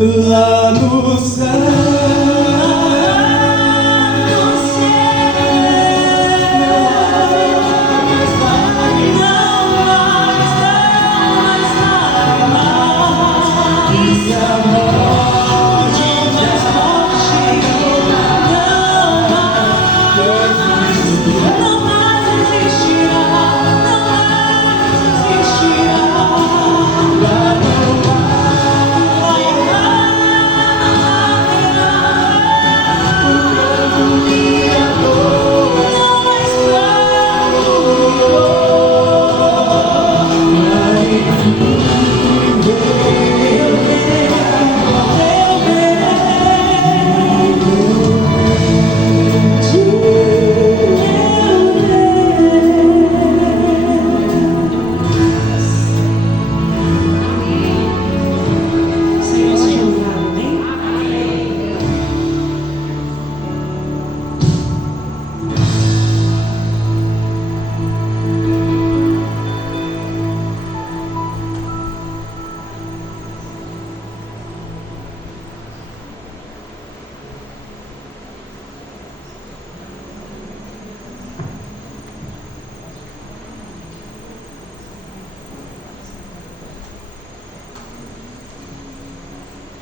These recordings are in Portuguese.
Lá no céu.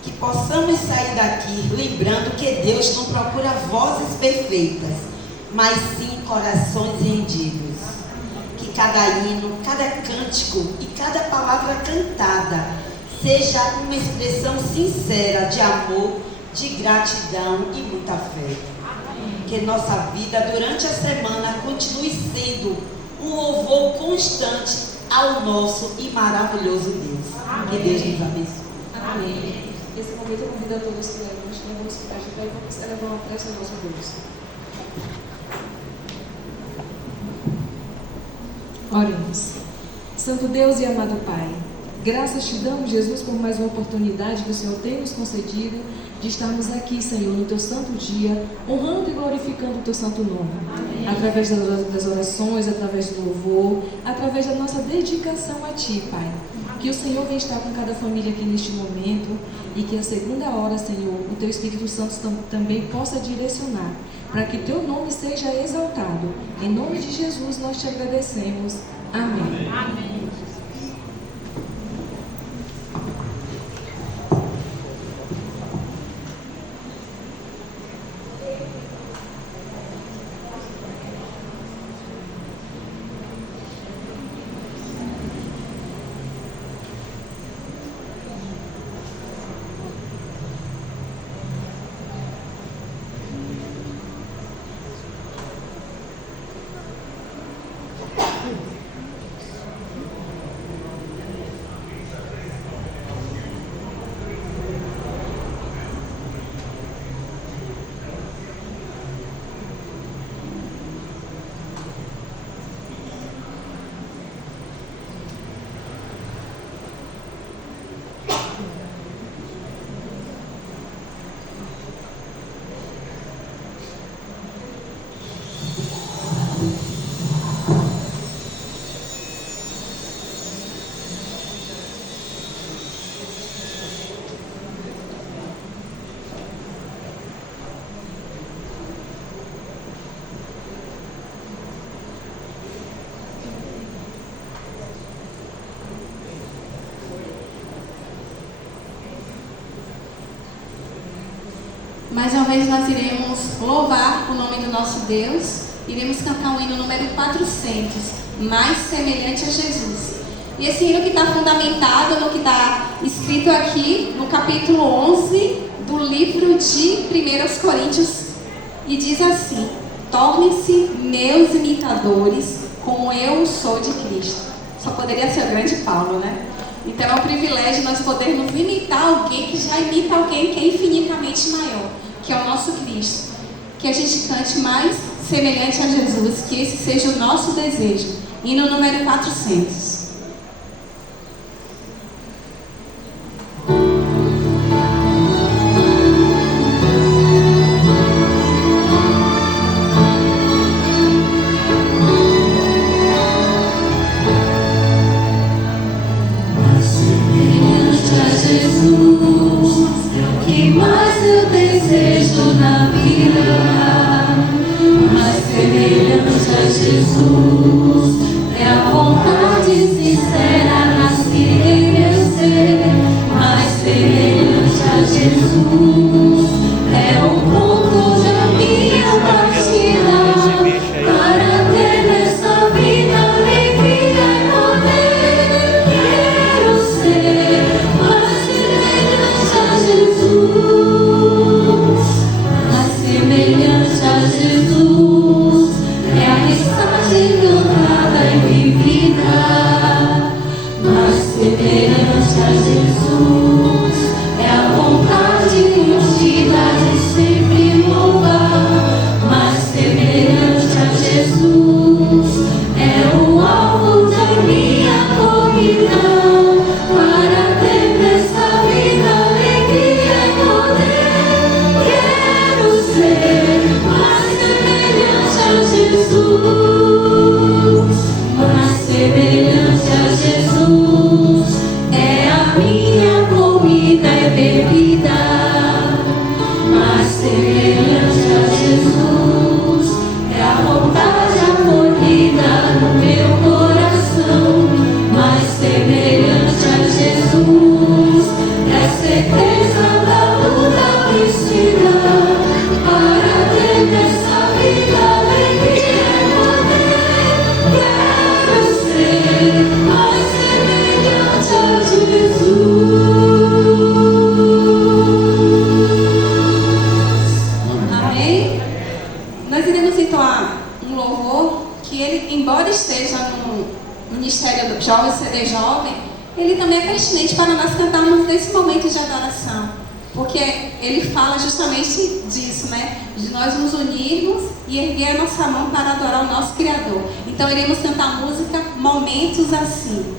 Que possamos sair daqui lembrando que Deus não procura vozes perfeitas, mas sim corações rendidos. Que cada hino, cada cântico e cada palavra cantada seja uma expressão sincera de amor, de gratidão e muita fé. Que nossa vida durante a semana continue sendo um louvor constante ao nosso e maravilhoso Deus. Que Deus nos abençoe. Amém. Nesse momento eu convido a todos que vamos ficar de pé e vamos elevar uma prece ao nosso Deus. Oremos. Santo Deus e amado Pai, graças te damos, Jesus, por mais uma oportunidade que o Senhor tem nos concedido de estarmos aqui, Senhor, no Teu santo dia, honrando e glorificando o Teu santo nome. Amém. Através das orações, através do louvor, através da nossa dedicação a Ti, Pai. Que o Senhor venha estar com cada família aqui neste momento e que a segunda hora, Senhor, o Teu Espírito Santo também possa direcionar para que Teu nome seja exaltado. Em nome de Jesus nós Te agradecemos. Amém. Amém. Mais uma vez nós iremos louvar o nome do nosso Deus, iremos cantar o hino número 400, Mais Semelhante a Jesus. E esse hino que está fundamentado no que está escrito aqui no capítulo 11 do livro de 1 Coríntios, e diz assim: tornem-se meus imitadores, como eu sou de Cristo. Só poderia ser o grande Paulo, né? Então é um privilégio nós podermos imitar alguém que já imita alguém que é infinitamente maior, que é o nosso Cristo. Que a gente cante mais semelhante a Jesus, que esse seja o nosso desejo. Hino número 400. Então iremos cantar a música Momentos Assim.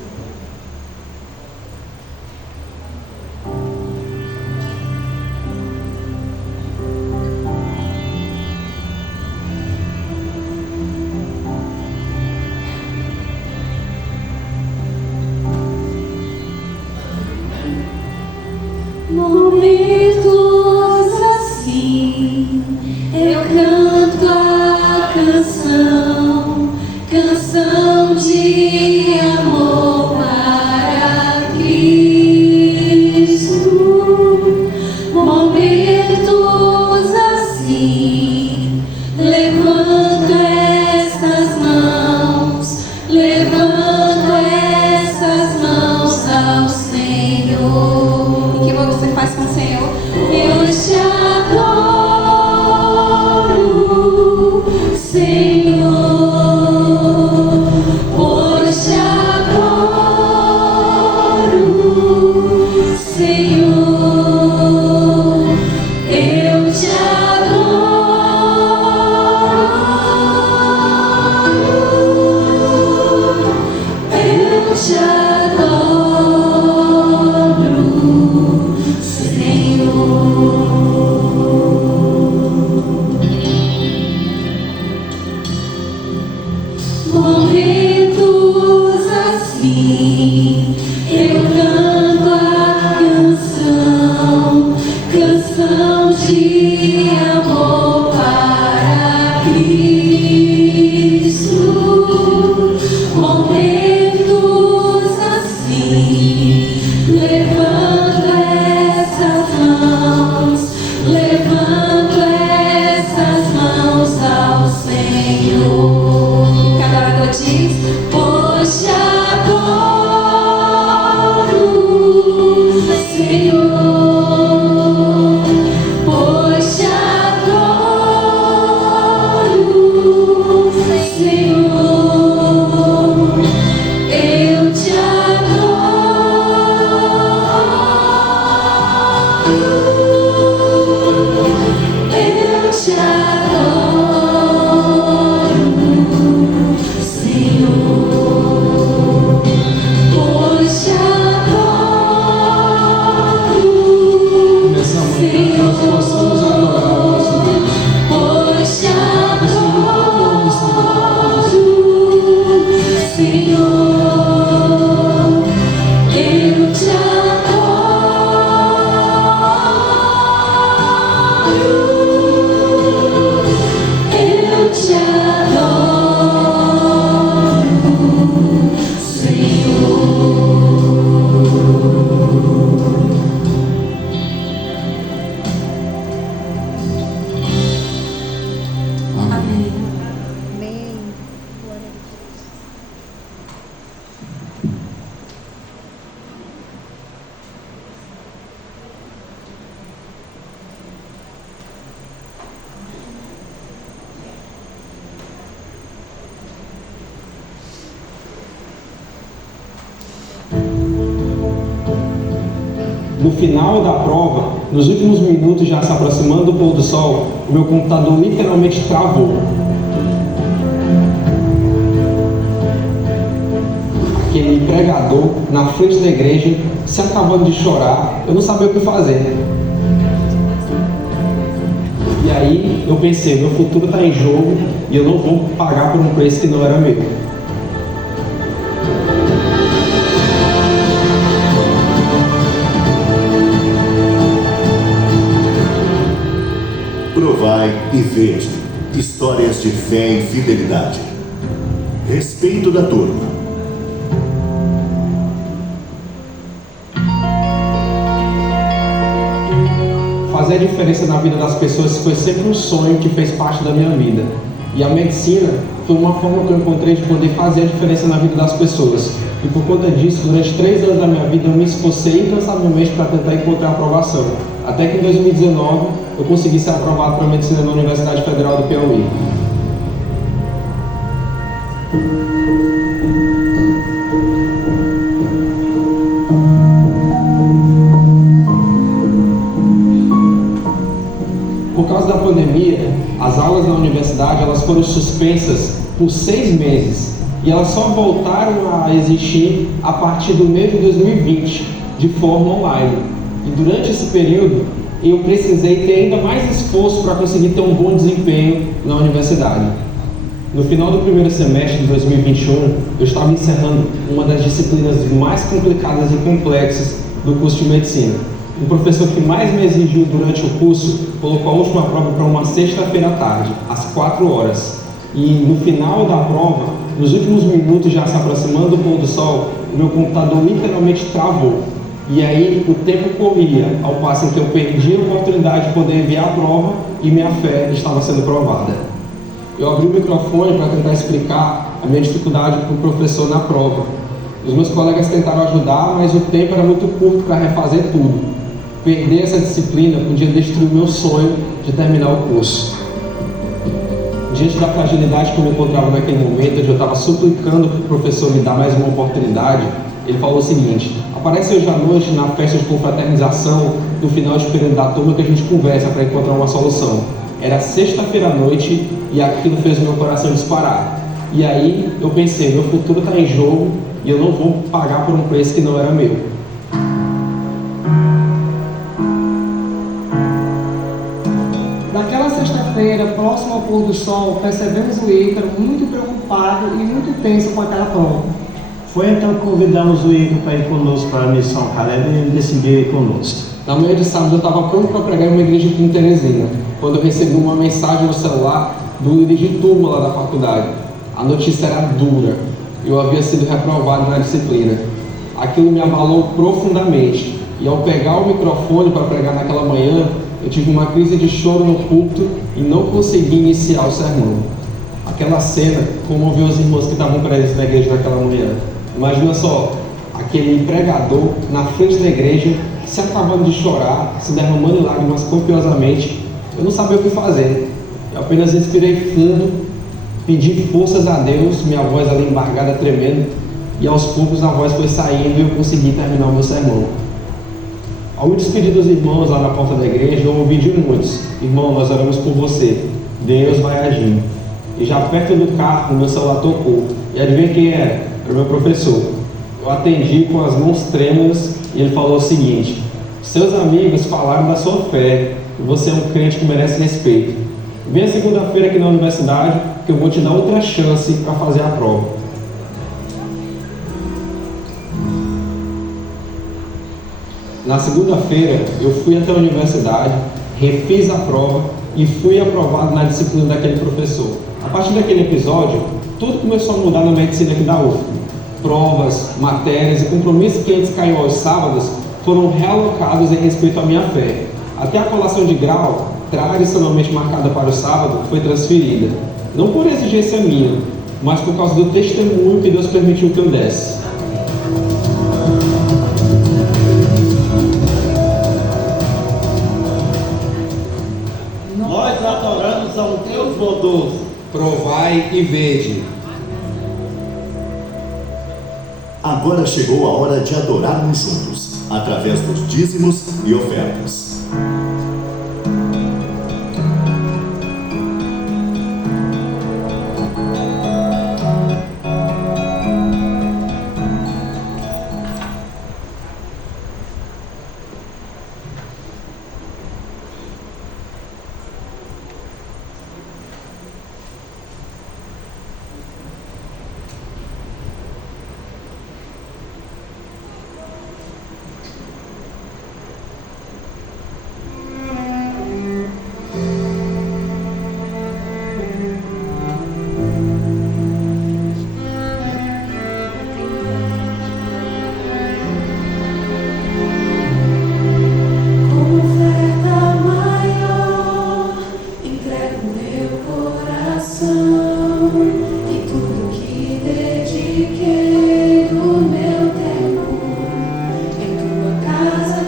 Momentos assim, eu canto a canção, canção de amor para Cristo. Momentos assim, levanto estas mãos, levanto estas mãos ao Senhor. E que você faz com o Senhor? Eu te adoro, Senhor, pois te adoro, Senhor, eu te adoro, eu te adoro, Senhor. Momentos assim, eu canto a canção, canção de amor para Cristo. Momentos assim, levanto essas mãos, levanto essas mãos ao Senhor. Cada orador diz: Pois te adoro, Senhor, pois te adoro, Senhor, eu te adoro, eu te adoro, Senhor, pois te adoro, Nessa manhã, nós possamos adorar o nosso Deus. pois te adoro, Senhor, eu te adoro, eu te adoro, Amém. No final da prova, nos últimos minutos, já se aproximando do pôr do sol, o meu computador literalmente travou. Aquele pregador na frente da igreja, se acabando de chorar, eu não sabia o que fazer. E aí eu pensei, meu futuro está em jogo e eu não vou pagar por um preço que não era meu. Provai e vede histórias de fé e fidelidade. Respeito da turma. Fazer a diferença na vida das pessoas foi sempre um sonho que fez parte da minha vida. E a medicina foi uma forma que eu encontrei de poder fazer a diferença na vida das pessoas. E por conta disso, durante 3 anos da minha vida, eu me esforcei incansavelmente para tentar encontrar a aprovação. Até que em 2019, eu consegui ser aprovado para medicina na Universidade Federal do Piauí. Por causa da pandemia, as aulas na universidade elas foram suspensas por 6 meses e elas só voltaram a existir a partir do mês de 2020, de forma online. E durante esse período, eu precisei ter ainda mais esforço para conseguir ter um bom desempenho na universidade. No final do primeiro semestre de 2021, eu estava encerrando uma das disciplinas mais complicadas e complexas do curso de medicina. o professor que mais me exigiu durante o curso colocou a última prova para uma sexta-feira à tarde, às 4 horas. E no final da prova, nos últimos minutos, já se aproximando do pôr do sol, o meu computador literalmente travou. E aí o tempo corria, ao passo em que eu perdi a oportunidade de poder enviar a prova e minha fé estava sendo provada. Eu abri o microfone para tentar explicar a minha dificuldade com o professor na prova. Os meus colegas tentaram ajudar, mas o tempo era muito curto para refazer tudo. Perder essa disciplina podia destruir o meu sonho de terminar o curso. Diante da fragilidade que eu me encontrava naquele momento, onde eu estava suplicando para o professor me dar mais uma oportunidade, ele falou o seguinte: aparece hoje à noite na festa de confraternização, no final de período da turma, que a gente conversa para encontrar uma solução. Era sexta-feira à noite e aquilo fez meu coração disparar. E aí eu pensei, meu futuro está em jogo e eu não vou pagar por um preço que não era meu. Naquela sexta-feira, próximo ao pôr do sol, percebemos o Ícaro muito preocupado e muito tenso com aquela prova. Foi então que convidamos o Ícaro para ir conosco para a missão Caleb e ele decidiu ir conosco. Na manhã de sábado eu estava pronto para pregar em uma igreja aqui em Teresina, quando eu recebi uma mensagem no celular do líder de turma lá da faculdade. A notícia era dura. Eu havia sido reprovado na disciplina. Aquilo me abalou profundamente. E ao pegar o microfone para pregar naquela manhã, eu tive uma crise de choro no púlpito e não consegui iniciar o sermão. Aquela cena comoveu os irmãos que estavam presentes na igreja naquela manhã. Imagina só, aquele pregador na frente da igreja, se acabando de chorar, se derramando lágrimas copiosamente. Eu não sabia o que fazer. Eu apenas respirei fundo, pedi forças a Deus, minha voz ali embargada, tremendo, e aos poucos a voz foi saindo e eu consegui terminar o meu sermão. Ao me despedir dos irmãos lá na porta da igreja, eu ouvi de muitos: irmão, nós oramos por você, Deus vai agir. E já perto do carro, o meu celular tocou. E adivinha quem era? Era o meu professor. Eu atendi com as mãos trêmulas e ele falou o seguinte: seus amigos falaram da sua fé, e você é um crente que merece respeito. Venha segunda-feira aqui na universidade, que eu vou te dar outra chance para fazer a prova. Na segunda-feira, eu fui até a universidade, refiz a prova e fui aprovado na disciplina daquele professor. A partir daquele episódio, tudo começou a mudar na medicina aqui da UFM. Provas, matérias e compromissos que antes caíam aos sábados foram realocados em respeito à minha fé. Até a colação de grau, tradicionalmente marcada para o sábado, foi transferida. Não por exigência minha, mas por causa do testemunho que Deus permitiu que eu desse. Nós adoramos ao Deus bondoso. Provai e vede. Agora chegou a hora de adorarmos juntos, através dos dízimos e ofertas.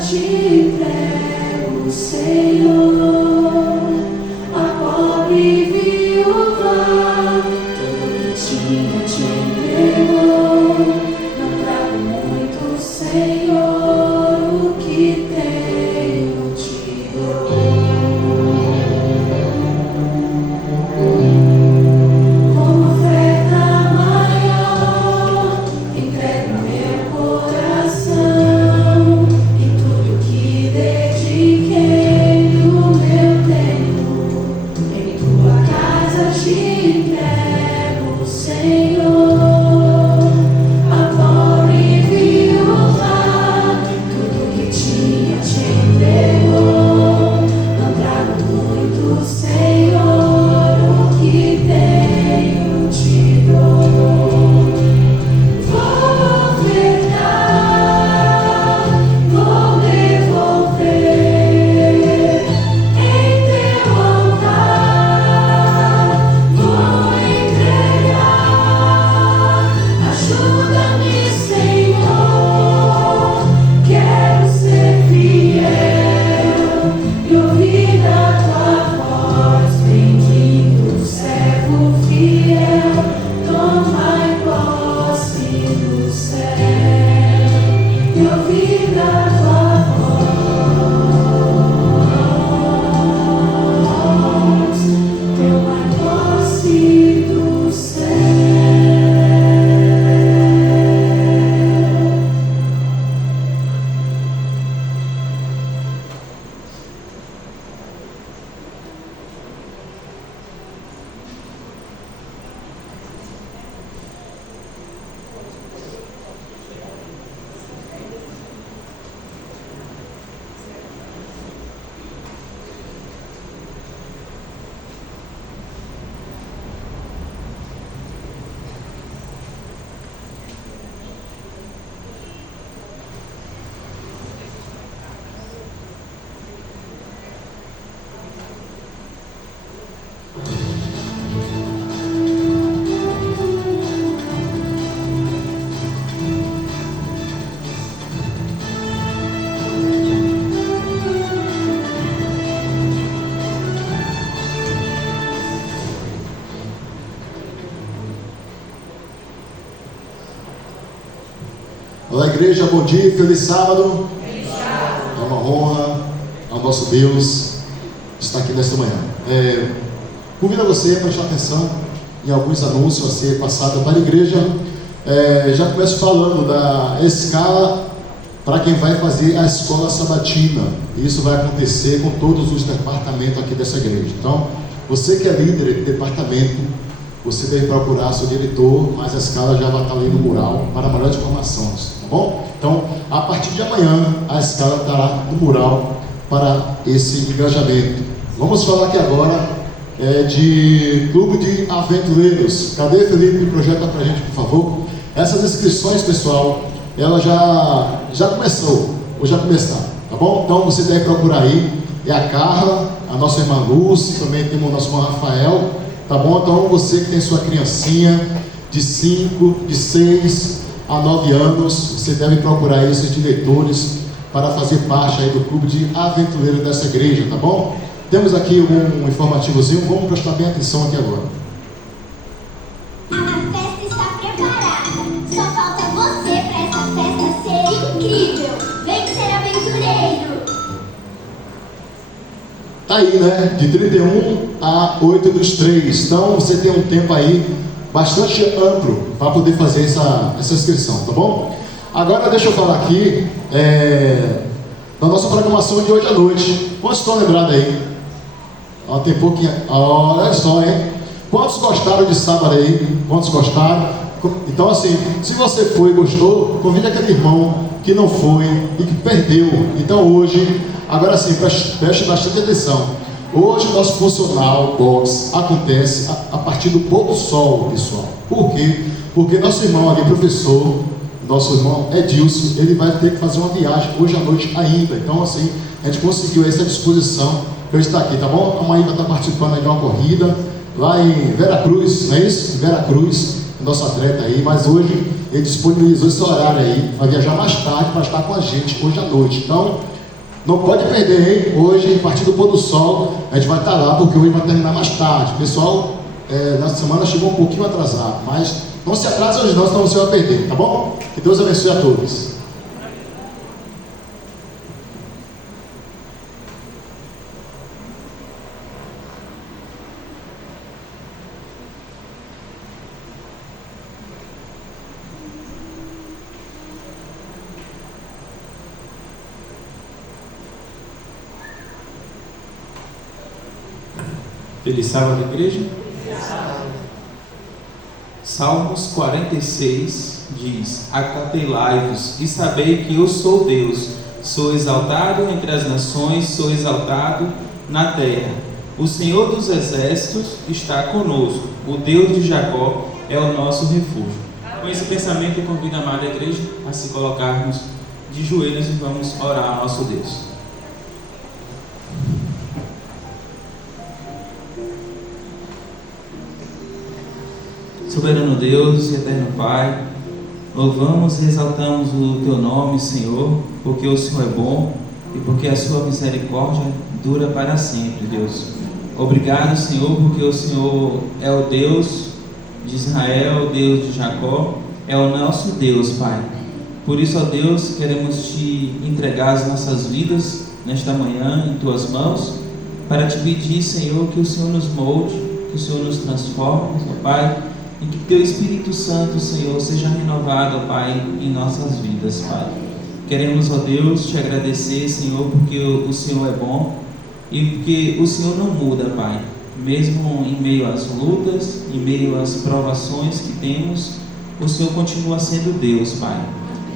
Te entrego, Senhor. Olá, igreja, bom dia, feliz sábado. É uma honra ao nosso Deus estar aqui nesta manhã. Convido você a prestar atenção em alguns anúncios a ser passado para a igreja. Já começo falando da escala para quem vai fazer a escola sabatina. Isso vai acontecer com todos os departamentos aqui dessa igreja. Então, você que é líder de departamento, você deve procurar seu diretor, mas a escala já vai estar ali no mural para maiores informações, tá bom? Então, a partir de amanhã, a escala estará no mural para esse engajamento. Vamos falar aqui agora de Clube de Aventureiros. Cadê, Felipe? Projeta para a gente, por favor. Essas inscrições, pessoal, ela já começou, ou já começaram, tá bom? Então, você deve procurar aí. É a Carla, a nossa irmã Lúcia, também temos o nosso irmão Rafael, tá bom? Então, você que tem sua criancinha de 6 a 9 anos, você deve procurar aí esses diretores para fazer parte aí do Clube de Aventureiros dessa igreja, tá bom? Temos aqui um informativozinho, vamos prestar bem atenção aqui agora. A festa está preparada, só falta você para essa festa ser incrível. Vem ser aventureiro! Tá aí, né? De 31 a 8/3. Então você tem um tempo aí bastante amplo para poder fazer essa inscrição, tá bom? Agora deixa eu falar aqui da nossa programação de hoje à noite. Quantos estão lembrados aí? Tem pouquinho. Olha só, hein? Quantos gostaram de sábado aí? Quantos gostaram? Então, assim, se você foi e gostou, convide aquele irmão que não foi e que perdeu. Então, hoje, agora sim, preste bastante atenção. Hoje, o nosso funcional box acontece a partir do pôr do sol, pessoal. Por quê? Porque nosso irmão ali, professor, nosso irmão Edilson, ele vai ter que fazer uma viagem hoje à noite ainda. Então, assim, a gente conseguiu essa disposição para eu estar aqui, tá bom? Amanhã vai estar participando aí de uma corrida lá em Veracruz, não é isso? Veracruz, nosso atleta aí, mas hoje ele disponibilizou esse horário aí, vai viajar mais tarde para estar com a gente hoje à noite. Então, não pode perder, hein? Hoje, a partir do pôr do sol, a gente vai estar lá, porque hoje vai terminar mais tarde. O pessoal, na semana chegou um pouquinho atrasado, mas não se atrasa hoje não, senão você vai perder, tá bom? Que Deus abençoe a todos. Feliz sábado, igreja. Salmos 46 diz: Acautelai-vos e sabei que eu sou Deus, sou exaltado entre as nações, sou exaltado na terra. O Senhor dos exércitos está conosco, o Deus de Jacó é o nosso refúgio. Com esse pensamento eu convido a amada igreja a se colocarmos de joelhos e vamos orar ao nosso Deus. Soberano Deus e eterno Pai, louvamos e exaltamos o Teu nome, Senhor, porque o Senhor é bom e porque a Sua misericórdia dura para sempre, Deus. Obrigado, Senhor, porque o Senhor é o Deus de Israel, o Deus de Jacó, é o nosso Deus, Pai. Por isso, ó Deus, queremos Te entregar as nossas vidas nesta manhã em Tuas mãos, para Te pedir, Senhor, que o Senhor nos molde, que o Senhor nos transforme, ó Pai, e que Teu Espírito Santo, Senhor, seja renovado, ó Pai, em nossas vidas, Pai. Queremos, ó Deus, Te agradecer, Senhor, porque o Senhor é bom e porque o Senhor não muda, Pai. Mesmo em meio às lutas, em meio às provações que temos, o Senhor continua sendo Deus, Pai.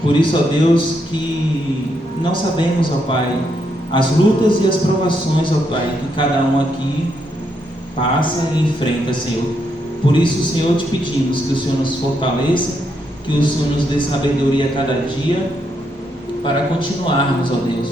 Por isso, ó Deus, que não sabemos, ó Pai, as lutas e as provações, ó Pai, que cada um aqui passa e enfrenta, Senhor. Por isso, Senhor, te pedimos que o Senhor nos fortaleça, que o Senhor nos dê sabedoria a cada dia, para continuarmos, ó Deus,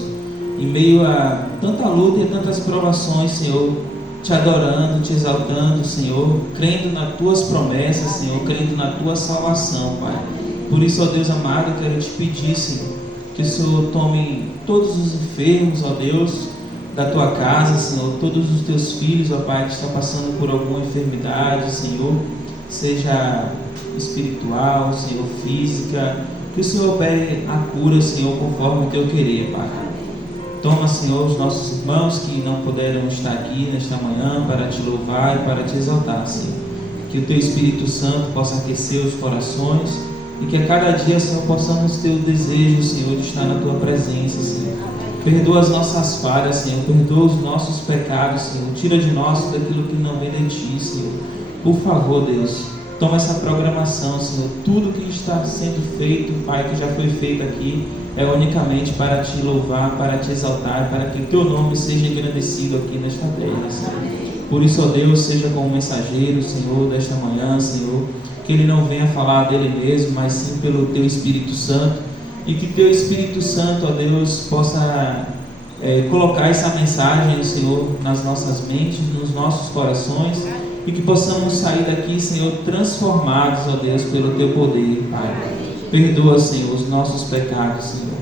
em meio a tanta luta e tantas provações, Senhor, te adorando, te exaltando, Senhor, crendo nas Tuas promessas, Senhor, crendo na Tua salvação, Pai. Por isso, ó Deus amado, eu quero te pedir, Senhor, que o Senhor tome todos os enfermos, ó Deus, da Tua casa, Senhor, todos os Teus filhos, ó Pai, que estão passando por alguma enfermidade, Senhor, seja espiritual, Senhor, física, Que o Senhor opere a cura, Senhor, conforme o teu querer, Pai. Toma, Senhor, os nossos irmãos que não puderam estar aqui nesta manhã para te louvar e para te exaltar, Senhor. Que o teu Espírito Santo possa aquecer os corações e que a cada dia, Senhor, possamos ter o desejo, Senhor, de estar na tua presença, Senhor. Perdoa as nossas falhas, Senhor. Perdoa os nossos pecados, Senhor. Tira de nós daquilo que não vem de ti, Senhor. Por favor, Deus, toma essa programação, Senhor. Tudo que está sendo feito, Pai, que já foi feito aqui, é unicamente para te louvar, para te exaltar, para que o teu nome seja engrandecido aqui nesta terra, Senhor. Por isso, ó Deus, seja como mensageiro, Senhor, desta manhã, Senhor, que ele não venha falar dele mesmo, mas sim pelo teu Espírito Santo, e que teu Espírito Santo, ó Deus, possa colocar essa mensagem, Senhor, nas nossas mentes, nos nossos corações, e que possamos sair daqui, Senhor, transformados, ó Deus, pelo teu poder, Pai. Perdoa, Senhor, os nossos pecados, Senhor.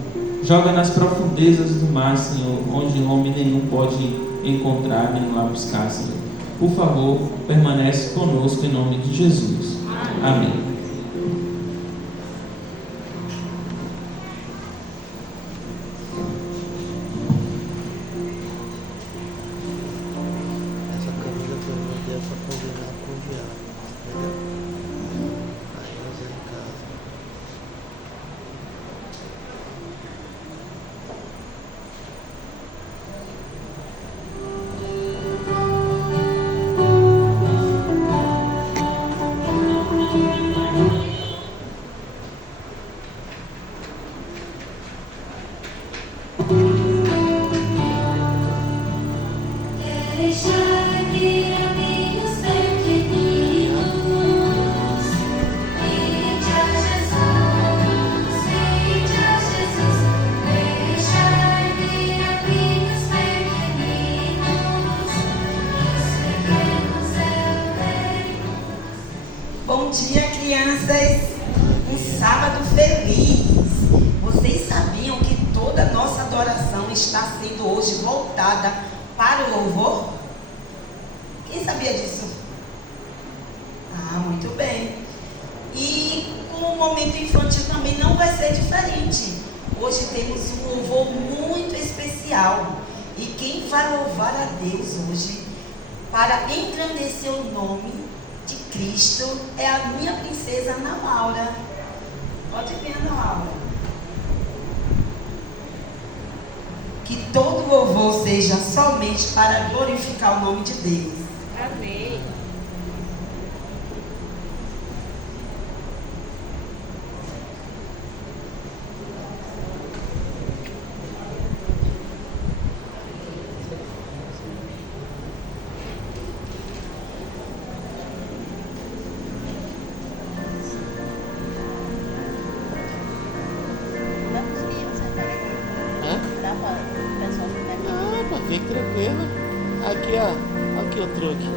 Joga nas profundezas do mar, Senhor, onde homem nenhum pode encontrar, nem lá buscar, Senhor. Por favor, permanece conosco em nome de Jesus. Amém. Essa camisa que eu mandei é pra combinar com o diabo, entendeu? Aí nós vamos em casa. Deixai vir a mim os pequeninos, ide a Jesus, ide a Jesus. Deixai vir a mim os pequeninos, os pequenos é o reino. Bom dia, crianças. Um sábado feliz. Vocês sabiam que toda a nossa adoração está sendo hoje voltada para o louvor? Quem sabia disso? Ah, muito bem. E com o momento infantil também não vai ser diferente. Hoje temos um louvor muito especial. E quem vai louvar a Deus hoje para engrandecer o nome de Cristo é a minha princesa Ana Laura. Pode vir, Ana Laura. Que todo louvor seja somente para glorificar o nome de Deus. Amém. Fique tranquila. Aqui, ó. Aqui o truque.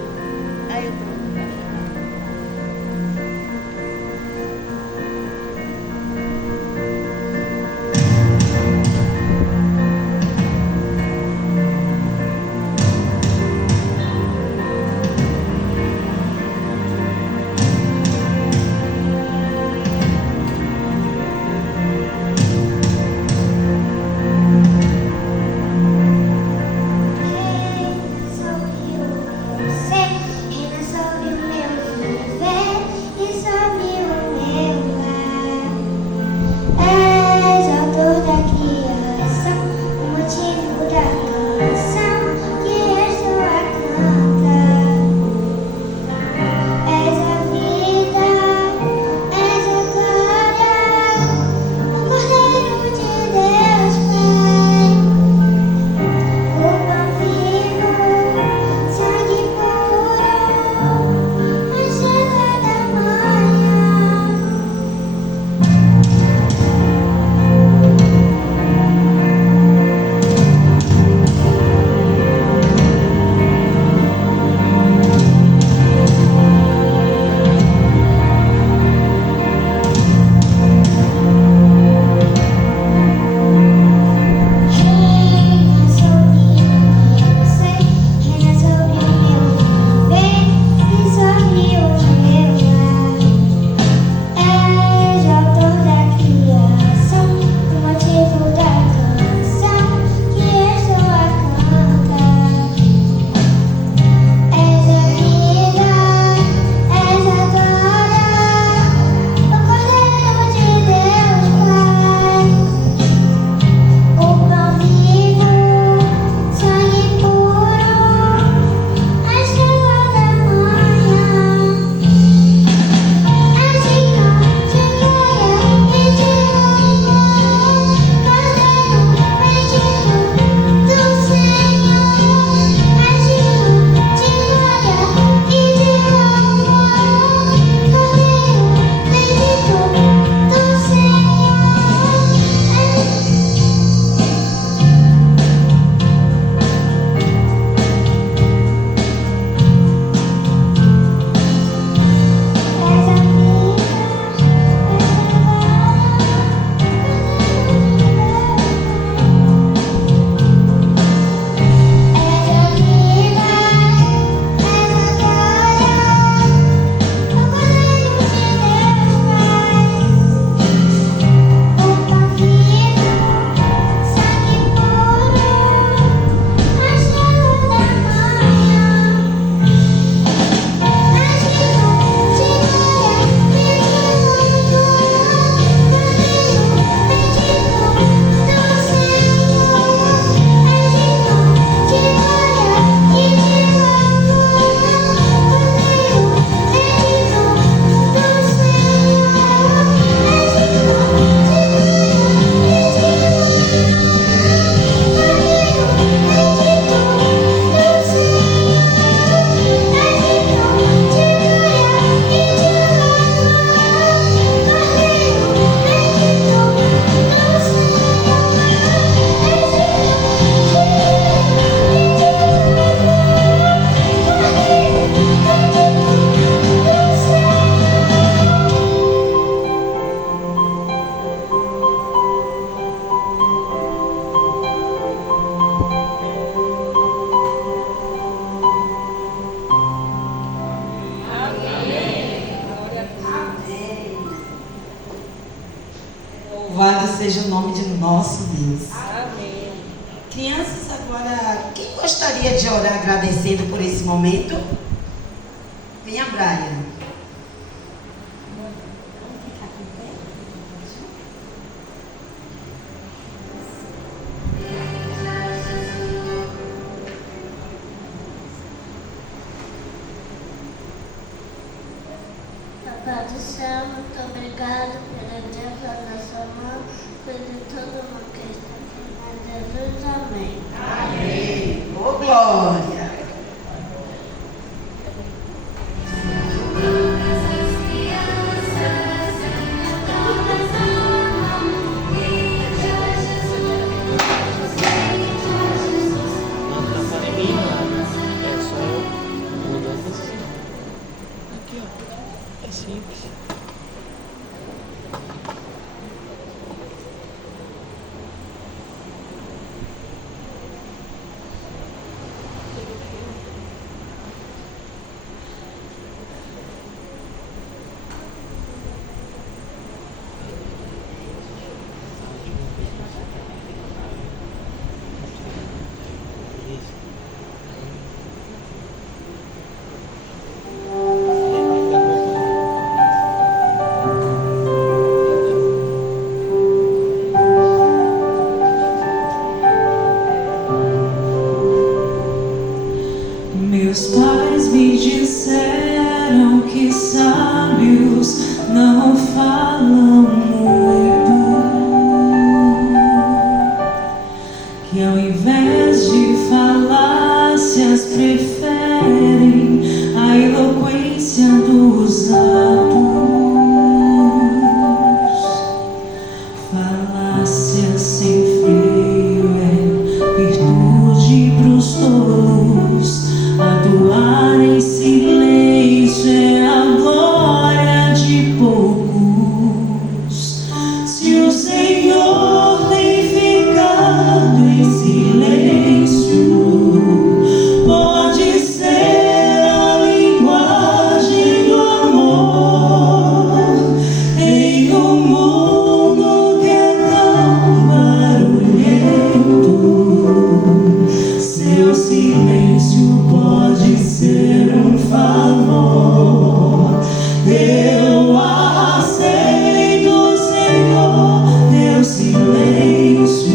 Aí o truque. Sei Louvado seja o nome de nosso Deus. Amém. Crianças, agora, quem gostaria de orar agradecendo por esse momento? Venha, Brian. Papai do céu, muito obrigado pelo dia da nossa mão, por todo mundo que está aqui, em Jesus, amém. Amém. Ô, glória. Não atrapalha em mim nada. É só mudar assim. Aqui, ó. É simples. Meus pais me disseram que sábios não falam muito, que ao invés de falácias preferem a eloquência dos atos. Falácia sem freio é virtude pros tolos. Atuar em silêncio é a glória de poucos. Se o Senhor tem ficado em silêncio, pode ser a linguagem do amor em um mundo que é tão barulhento. Seu silêncio pode ser um favor. Eu aceito, Senhor, teu silêncio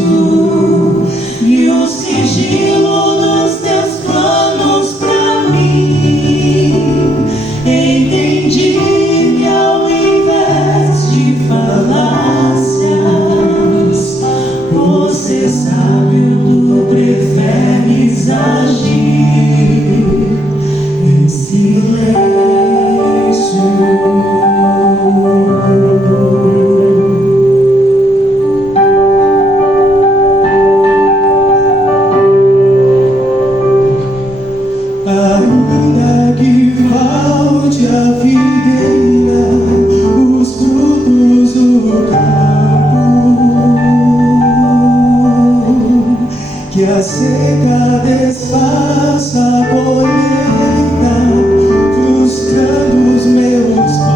e o sigilo dos teus planos pra mim. Entendi que ao invés de falácias, você sabe, tu preferes agir em silêncio. Ainda que falte a figueira, os frutos do campo, que a seca desfaça a colheita, frustrando os meus planos.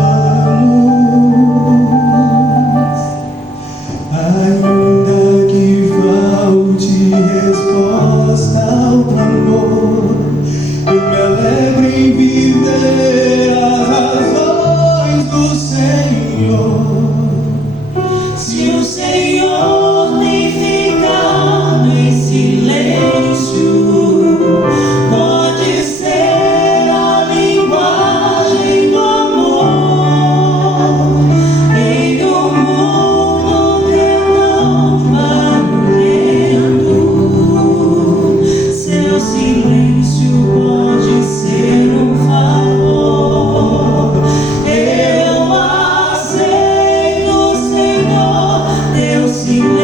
Ainda que falte resposta ao clamor, eu me alegro em viver as razões do Senhor. Se o Senhor tem ficado em silêncio, pode ser a linguagem do amor em um mundo que é tão barulhento. Seu silêncio pode ser um favor. Eu aceito, Senhor, teu silêncio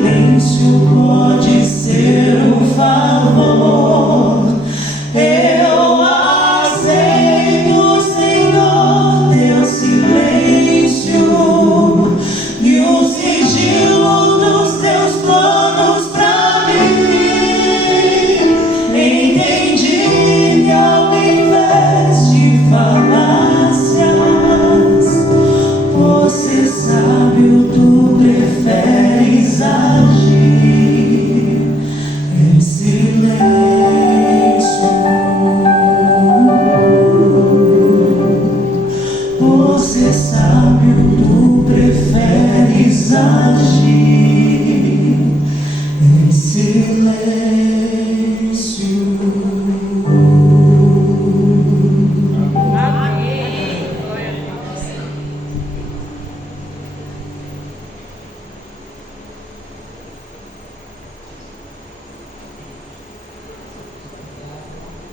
silêncio pode ser um favor. Eu aceito, Senhor, teu silêncio e o sigilo dos teus planos pra mim. Entendi que ao invés de falácias, por ser sábio, tu preferes agir em silêncio. Por ser sábio, tu preferes agir em silêncio.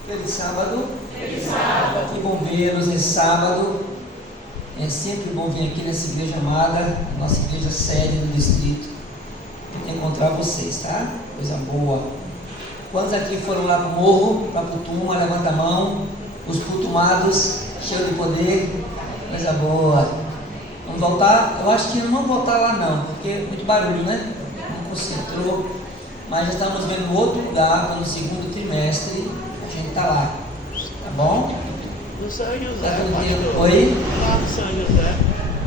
Feliz sábado. Feliz sábado. Que bom vê-los nesse sábado. É sempre bom vir aqui nessa igreja amada, nossa igreja sede do distrito, e encontrar vocês, tá? Coisa boa. Quantos aqui foram lá para o morro, para Putuma? Levanta a mão. Os putumados, cheios de poder. Coisa boa. Vamos voltar? Eu acho que não vamos voltar lá não, porque é muito barulho, né? Não concentrou. Mas já estamos vendo outro lugar, no segundo trimestre. A gente está lá, tá bom? No São José. Tá tudo bem? Oi? Lá no São José.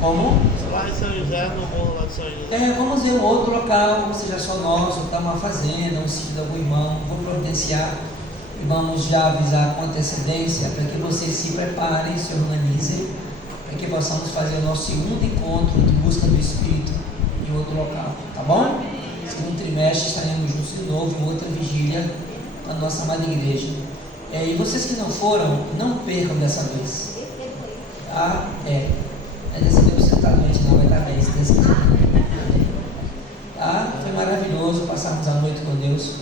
Como? Lá em São José, no morro lá de São José. Vamos ver um outro local, ou seja só nosso, tá uma fazenda, um sítio de algum irmão. Vou providenciar e vamos já avisar com antecedência para que vocês se preparem, se organizem, para que possamos fazer o nosso segundo encontro de busca do Espírito em outro local, tá bom? Segundo trimestre estaremos juntos de novo em outra vigília com a nossa amada igreja. E vocês que não foram, não percam dessa vez. Tá? Dessa vez você não está doente, não, vai estar bem, se Deus quiser. Tá? Foi maravilhoso passarmos a noite com Deus.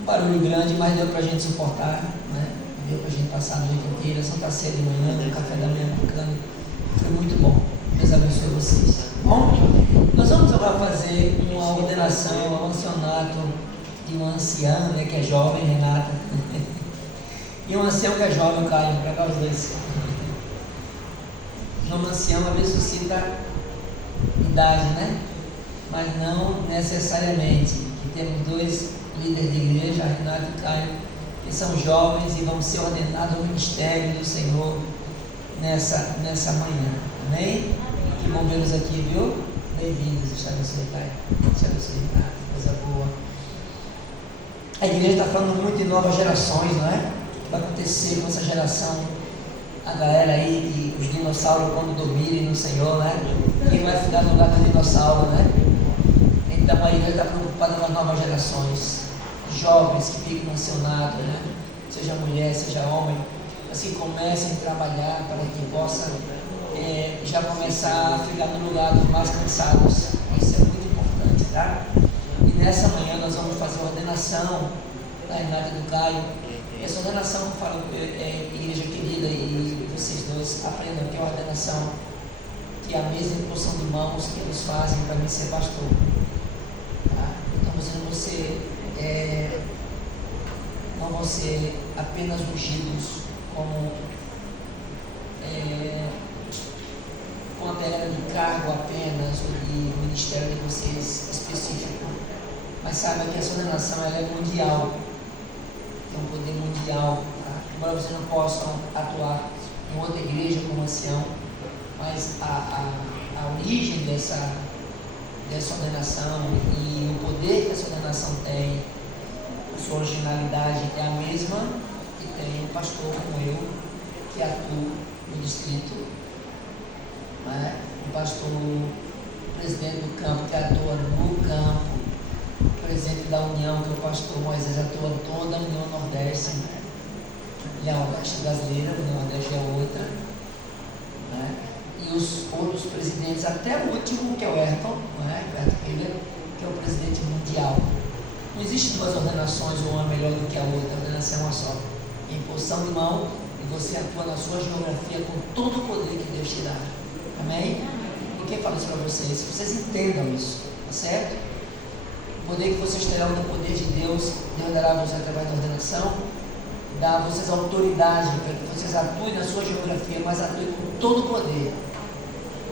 Um barulho grande, mas deu para a gente suportar, né? Deu para a gente passar a noite inteira, Santa Ceia de manhã, um café da manhã bacana. Foi muito bom. Deus abençoe vocês. Bom, nós vamos agora fazer uma ordenação, um ancianato de uma anciã, né, que é jovem, Renata, e um ancião que é jovem, Caio, para cá os dois. Nome ancião às vezes suscita idade, né? Mas não necessariamente. Que temos dois líderes de igreja, Renata e Caio, que são jovens e vão ser ordenados ao ministério do Senhor nessa manhã. Amém? Que bom vê-los aqui, viu? Bem-vindos, Deus te abençoe, Caio. Deus te abençoe, Renata. Coisa boa. A igreja está falando muito de novas gerações, não é? O que vai acontecer com essa geração? A galera aí, os dinossauros quando dormirem no Senhor, né? Quem vai ficar no lugar do dinossauro, né? Então a igreja está preocupada com as novas gerações. Jovens que ficam no ancianato, né? Seja mulher, seja homem, assim comecem a trabalhar para que possa já começar a ficar no lugar dos mais cansados. Isso é muito importante, tá? E nessa manhã nós vamos fazer a ordenação da Renata do Caio. Essa ordenação, eu falo, igreja querida, e vocês dois aprendam que é uma ordenação que é a mesma imposição de mãos que eles fazem para mim ser pastor. Tá? Então não vão ser apenas ungidos com a pegada de cargo apenas, ou de ministério de vocês específico. Mas saiba que essa ordenação ela é mundial. Tem um poder mundial, tá? Embora vocês não possam atuar em outra igreja como ancião, mas a origem dessa ordenação e o poder que essa ordenação tem, a sua originalidade é a mesma que tem um pastor como eu, que atua no distrito, né? Um pastor, presidente do campo, que atua no campo, presidente da União, que é o pastor Moisés, atua em toda a União Nordeste, né? E a Oeste brasileira, a União Nordeste é outra, né? E os outros presidentes, até o último, que é o Ayrton, né? Que é o presidente mundial. Não existe duas ordenações, uma melhor do que a outra, a ordenação é uma só. Em posição de mão, e você atua na sua geografia com todo o poder que Deus te dá. Amém? E quem fala isso para vocês? Vocês entendam isso, tá certo? O poder que vocês terão do poder de Deus dará a vocês através da ordenação, dá a vocês autoridade para que vocês atuem na sua geografia, mas atuem com todo o poder.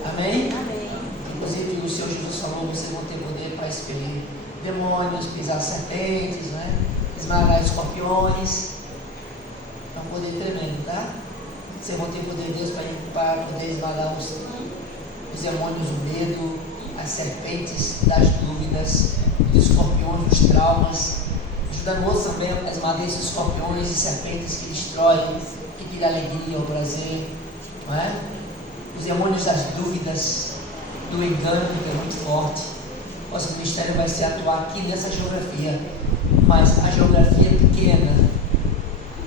Amém? Amém. Inclusive o Senhor Jesus falou, vocês vão ter poder para expelir demônios, pisar serpentes, né? Esmagar escorpiões. É um poder tremendo, tá? Vocês vão ter poder de Deus para poder esmagar os demônios do medo, as serpentes das dúvidas, os escorpiões dos traumas, ajudando outros também a esmagar esses escorpiões e serpentes que destroem, que tiram alegria ou prazer, não é? Os demônios das dúvidas, do engano, que é muito forte. Nosso ministério vai ser atuar aqui nessa geografia, mas a geografia é pequena,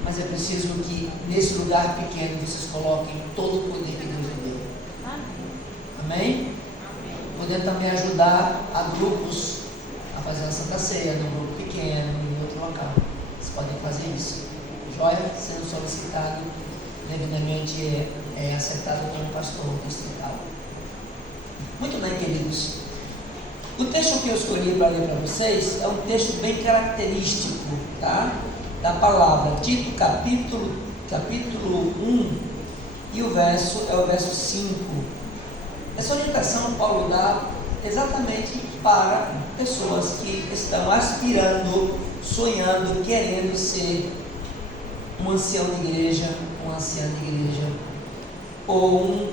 mas é preciso que nesse lugar pequeno vocês coloquem todo o poder que Deus lhe deu. Amém? Podendo também ajudar a grupos a fazer a Santa Ceia num grupo pequeno, em outro local. Vocês podem fazer isso. Joia, sendo solicitado, devidamente é acertado como pastor distrital. Muito bem, queridos. O texto que eu escolhi para ler para vocês é um texto bem característico, tá? Da palavra. Tito, capítulo 1, e o verso é o verso 5. Essa orientação Paulo dá exatamente para pessoas que estão aspirando, sonhando, querendo ser um ancião de igreja, uma anciã de igreja, ou um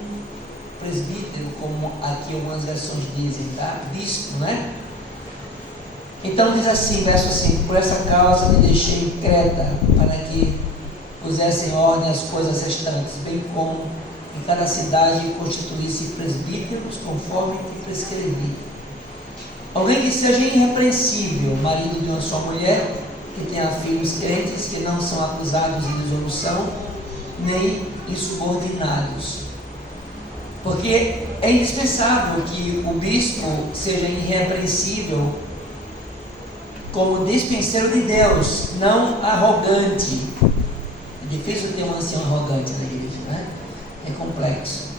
presbítero, como aqui algumas versões dizem, tá? Bispo, né? Então diz assim, verso 5: por essa causa me deixei em Creta, para que pusesse em ordem as coisas restantes, bem como em cada cidade constituísse presbíteros, conforme que prescrevi. Alguém que seja irrepreensível, marido de uma só mulher, que tenha filhos crentes, que não são acusados de dissolução, nem insubordinados. Porque é indispensável que o bispo seja irrepreensível como dispenseiro de Deus, não arrogante. É difícil ter um ancião arrogante na igreja, né? É complexo.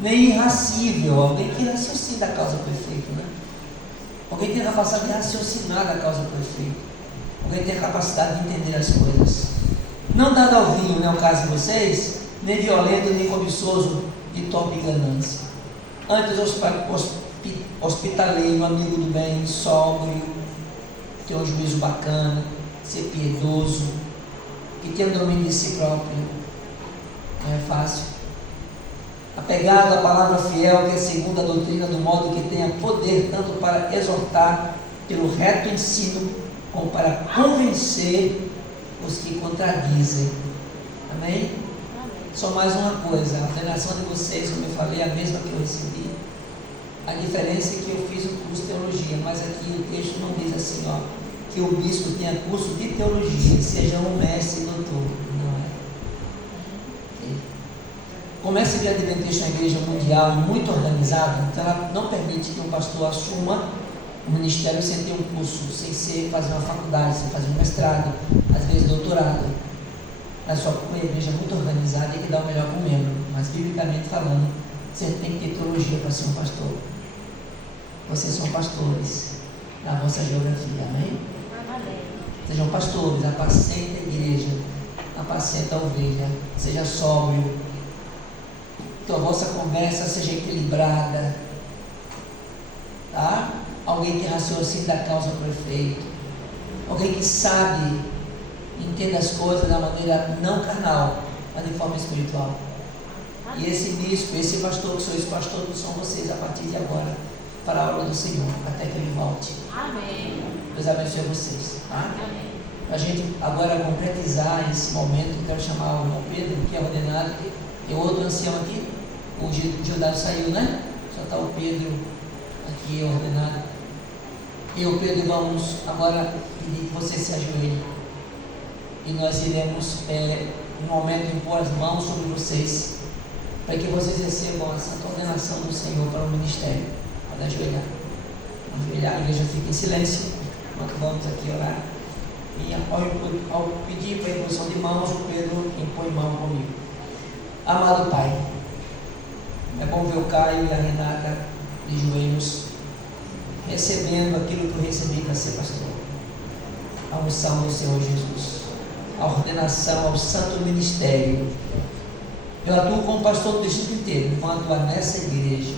Nem irracível, alguém que raciocina a causa perfeita, né? Alguém tem a capacidade de raciocinar da causa perfeita. Alguém tem a capacidade de entender as coisas. Não dado ao vinho, não é o caso de vocês, nem violento, nem cobiçoso de torpe ganância. Antes hospitaleiro, amigo do bem, sóbrio, ter um juízo bacana, ser piedoso, que tenha domínio de si próprio. Não é fácil. Apegado à palavra fiel, que é segundo a doutrina, do modo que tenha poder tanto para exortar pelo reto ensino, como para convencer os que contradizem. Amém? Só mais uma coisa, a ordenação de vocês, como eu falei, é a mesma que eu recebi. A diferença é que eu fiz um curso de teologia, mas aqui o texto não diz assim, ó, que o bispo tenha curso de teologia, seja um mestre e doutor. Não é. Okay. Como essa igreja adventista é uma igreja mundial e muito organizada, então ela não permite que um pastor assuma o ministério sem ter um curso, sem fazer uma faculdade, sem fazer um mestrado, às vezes doutorado. Mas só uma igreja muito organizada e que dá o melhor para o membro. Mas, biblicamente falando, você tem que ter teologia para ser um pastor. Vocês são pastores na vossa geografia, amém? Sejam pastores, apacenta a igreja, apacenta a ovelha, seja sóbrio, que a vossa conversa seja equilibrada, tá? Alguém que raciocina da causa perfeita, alguém que sabe, entenda as coisas da maneira não carnal, mas de forma espiritual. E esse bispo, esse pastor, que sou esse pastor, que são vocês a partir de agora, para a obra do Senhor, até que Ele volte. Amém. Deus abençoe vocês, tá? Amém. Para a gente agora concretizar esse momento, eu quero chamar o irmão Pedro, que é ordenado, e o outro ancião aqui, o Gildardo saiu, né? Só está o Pedro aqui ordenado. E o Pedro, vamos agora pedir que você se ajoelhe. E nós iremos, no momento, impor as mãos sobre vocês, para que vocês recebam a santa ordenação do Senhor para o ministério. Pode ajoelhar. Ajoelhar, a igreja fica em silêncio, enquanto vamos aqui orar. E ao pedir para a imposição de mãos, o Pedro impõe mão comigo. Amado Pai, é bom ver o Caio e a Renata de joelhos, recebendo aquilo que eu recebi para ser pastor. A unção do Senhor Jesus, a ordenação ao santo ministério. Eu atuo como pastor do distrito inteiro, vou atuar nessa igreja.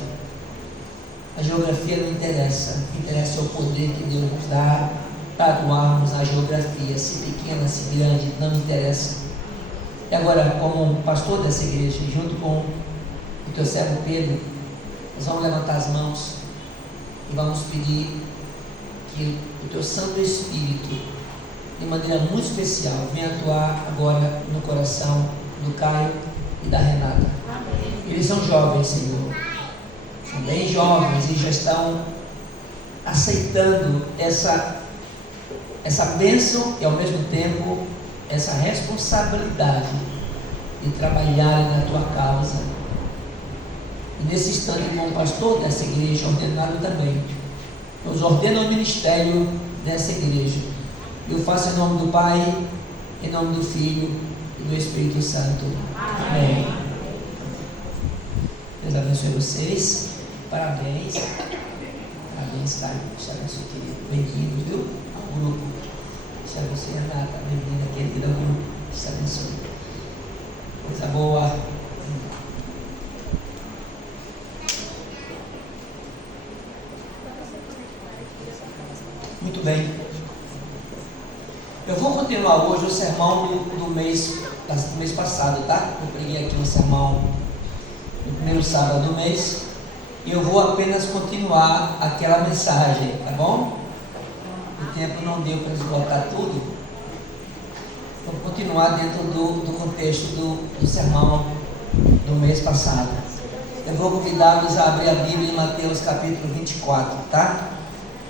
A geografia não interessa, o que interessa é o poder que Deus nos dá para atuarmos na geografia, se pequena, se grande, não interessa. E agora, como pastor dessa igreja, junto com o teu servo Pedro, nós vamos levantar as mãos e vamos pedir que o teu Santo Espírito, de maneira muito especial, venha atuar agora no coração do Caio e da Renata. Eles são jovens, Senhor, são bem jovens e já estão aceitando essa bênção e ao mesmo tempo essa responsabilidade de trabalharem na tua causa. E nesse instante, como pastor dessa igreja, ordenado também, nos ordena o ministério dessa igreja. Eu faço em nome do Pai, em nome do Filho e do Espírito Santo. Amém. Deus abençoe vocês. Parabéns. Parabéns, Caio. Deus abençoe, querido. Bem-vindo, viu? Ao grupo. Deus abençoe, Renata. Bem-vinda, querida, ao grupo. Deus abençoe. Coisa boa. Muito bem. Eu vou continuar hoje o sermão do mês passado, tá? Eu preguei aqui um sermão no primeiro sábado do mês e eu vou apenas continuar aquela mensagem, tá bom? O tempo não deu para esgotar tudo. Vou continuar dentro do contexto do sermão do mês passado. Eu vou convidá-los a abrir a Bíblia em Mateus capítulo 24, tá?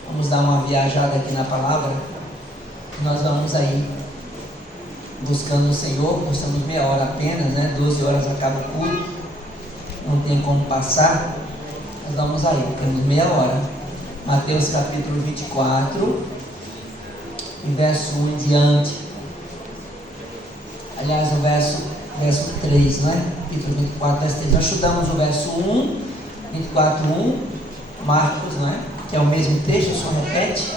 Vamos dar uma viajada aqui na palavra. Nós vamos aí buscando o Senhor. Nós estamos meia hora apenas, né? 12 horas acaba o culto, não tem como passar. Nós vamos aí, temos meia hora. Mateus capítulo 24 e verso 1 em diante. Aliás, o verso 3, não é? Capítulo 24, verso 3. Nós estudamos o verso 1, 24, 1, Marcos, não é? Que é o mesmo texto, só repete.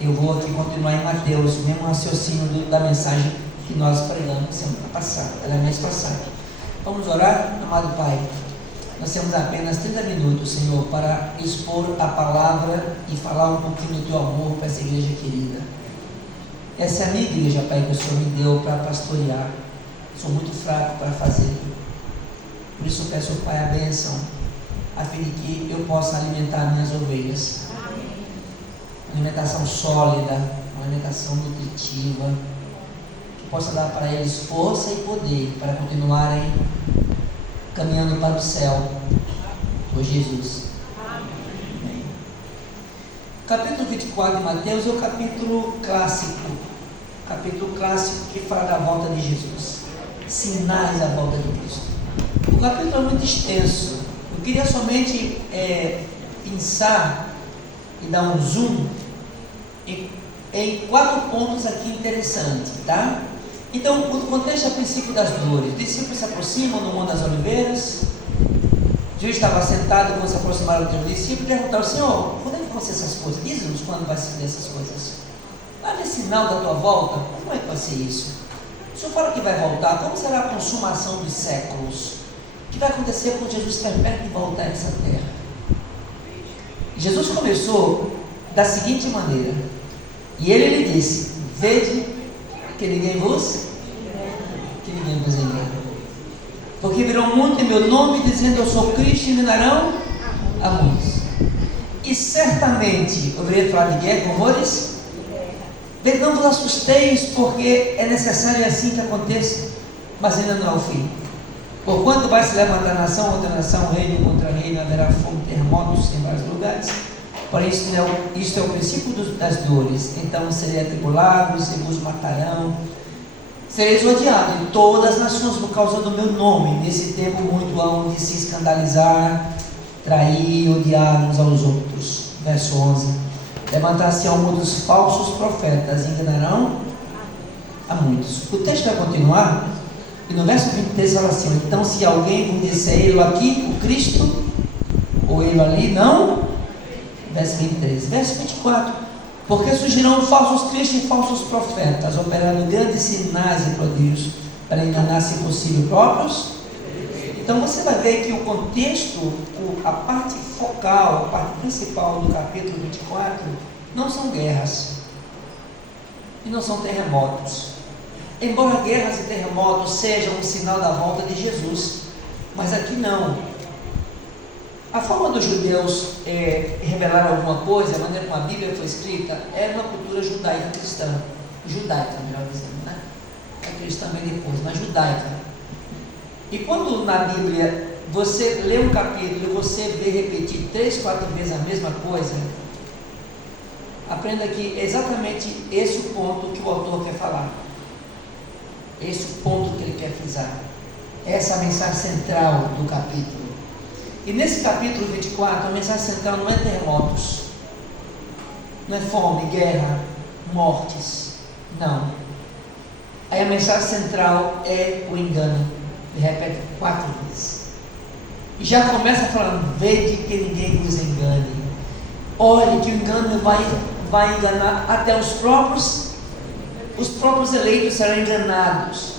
Eu vou aqui continuar em Mateus, o mesmo raciocínio da mensagem que nós pregamos semana passada, mês passado. Vamos orar, amado Pai. Nós temos apenas 30 minutos, Senhor, para expor a palavra e falar um pouquinho do teu amor para essa igreja querida. Essa é a minha igreja, Pai, que o Senhor me deu para pastorear. Sou muito fraco para fazer. Por isso peço, Pai, a bênção, a fim de que eu possa alimentar minhas ovelhas. Uma alimentação sólida, uma alimentação nutritiva, que possa dar para eles força e poder para continuarem caminhando para o céu por Jesus. Amém. O capítulo 24 de Mateus é o capítulo clássico que fala da volta de Jesus, sinais da volta de Cristo. O capítulo é muito extenso. Eu queria somente pensar e dar um zoom em 4 pontos aqui interessantes, tá? Então, o contexto é o princípio das dores. Os discípulos se aproximam no Monte das Oliveiras. Jesus estava sentado quando se aproximaram dos discípulos e perguntaram: Senhor, quando é que vão ser essas coisas? Diz-nos quando vai ser essas coisas. Vai haver sinal da tua volta? Como é que vai ser isso? O Senhor fala que vai voltar. Como será a consumação dos séculos? O que vai acontecer quando Jesus estiver perto de voltar a essa terra? Jesus começou da seguinte maneira: e ele lhe disse: vede que ninguém vos engane, porque virão muito em meu nome dizendo eu sou Cristo e enganarão a muitos, e certamente ouvirei falar de guerra, rumores. Não vos assusteis, porque é necessário assim que aconteça, mas ainda não é o fim. Porquanto vai se levantar nação contra nação, reino contra reino, haverá fome, terremotos em vários lugares. Porém, isto é o princípio das dores. Então serei atribulados e vos matarão. Sereis odiados em todas as nações por causa do meu nome. Nesse tempo muito hão de se escandalizar, trair e odiar uns aos outros. Verso 11. Levantar-se-ão muitos falsos profetas, enganarão a muitos. O texto vai continuar. E no verso 23 fala assim: então se alguém vos disser ele aqui, o Cristo, ou ele ali, não verso 23. Verso 24. Porque surgirão falsos cristos e falsos profetas, operando grandes sinais e prodígios, para enganar, se possível, próprios. Então você vai ver que o contexto, a parte focal, a parte principal do capítulo 24, não são guerras e não são terremotos. Embora guerras e terremotos sejam um sinal da volta de Jesus, mas aqui não. A forma dos judeus revelar alguma coisa, a maneira como a Bíblia foi escrita, é uma cultura judaica cristã. Judaica, melhor dizendo, né? A cristã vem depois, mas judaica. E quando na Bíblia você lê um capítulo e você vê repetir 3, 4 vezes a mesma coisa, aprenda que é exatamente esse o ponto que o autor quer falar. Esse o ponto que ele quer frisar. Essa é a mensagem central do capítulo. E nesse capítulo 24, a mensagem central não é terremotos, não é fome, guerra, mortes, não. Aí a mensagem central é o engano. Ele repete 4 vezes. E já começa falando: vede que ninguém vos engane. Olhe que o engano vai enganar até os próprios eleitos serão enganados.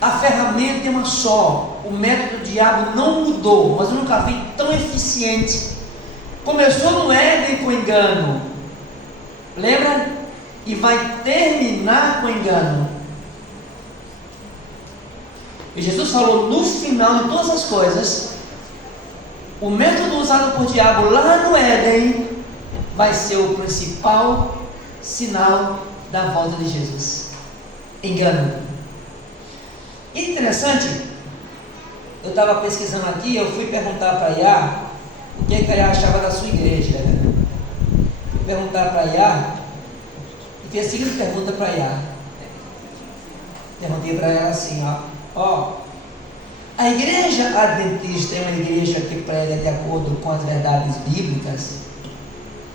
A ferramenta é uma só. O método do diabo não mudou, mas eu nunca vi tão eficiente. Começou no Éden com engano, lembra? E vai terminar com engano. E Jesus falou no final de todas as coisas, o método usado por diabo lá no Éden vai ser o principal sinal da volta de Jesus. Engano. E interessante, eu estava pesquisando aqui, eu fui perguntar para Iá o que a Iá achava da sua igreja. Fui perguntar para Iá e fiz a seguinte pergunta para Iá. Perguntei para ela assim, ó, a igreja adventista é uma igreja que prega de acordo com as verdades bíblicas?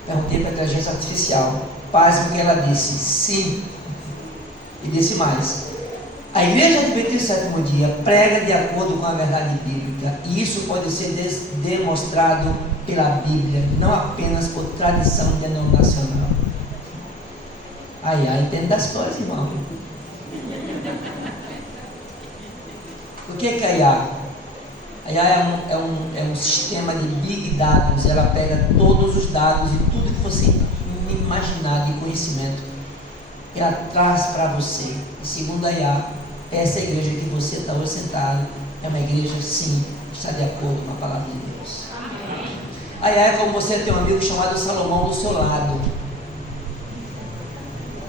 Perguntei para a inteligência artificial. Pasme o que ela disse, sim. E disse mais: a igreja adventista do sétimo dia prega de acordo com a verdade bíblica, e isso pode ser demonstrado pela Bíblia, não apenas por tradição denominacional. Entende das coisas, irmão. O que é a IA? A IA é um sistema de big dados. Ela pega todos os dados e tudo que você imaginar de conhecimento, ela traz para você. E segundo a IA, essa igreja que você está hoje sentado é uma igreja, sim, que está de acordo com a palavra de Deus. A IA é como você ter um amigo chamado Salomão do seu lado.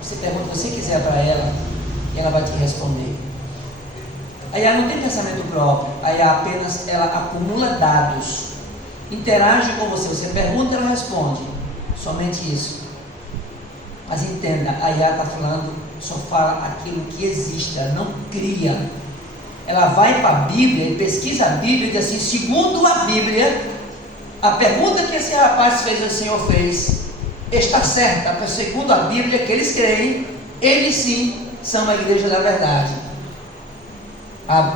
Você pergunta o que você quiser para ela e ela vai te responder. A IA não tem pensamento próprio. A IA apenas acumula dados, interage com você. Você pergunta, ela responde. Somente isso. Mas entenda, a IA está falando, só fala aquilo que existe, ela não cria. Ela vai para a Bíblia e pesquisa a Bíblia e diz assim: segundo a Bíblia, a pergunta que esse rapaz fez, o Senhor fez, está certa, segundo a Bíblia que eles creem, eles sim são a igreja da verdade.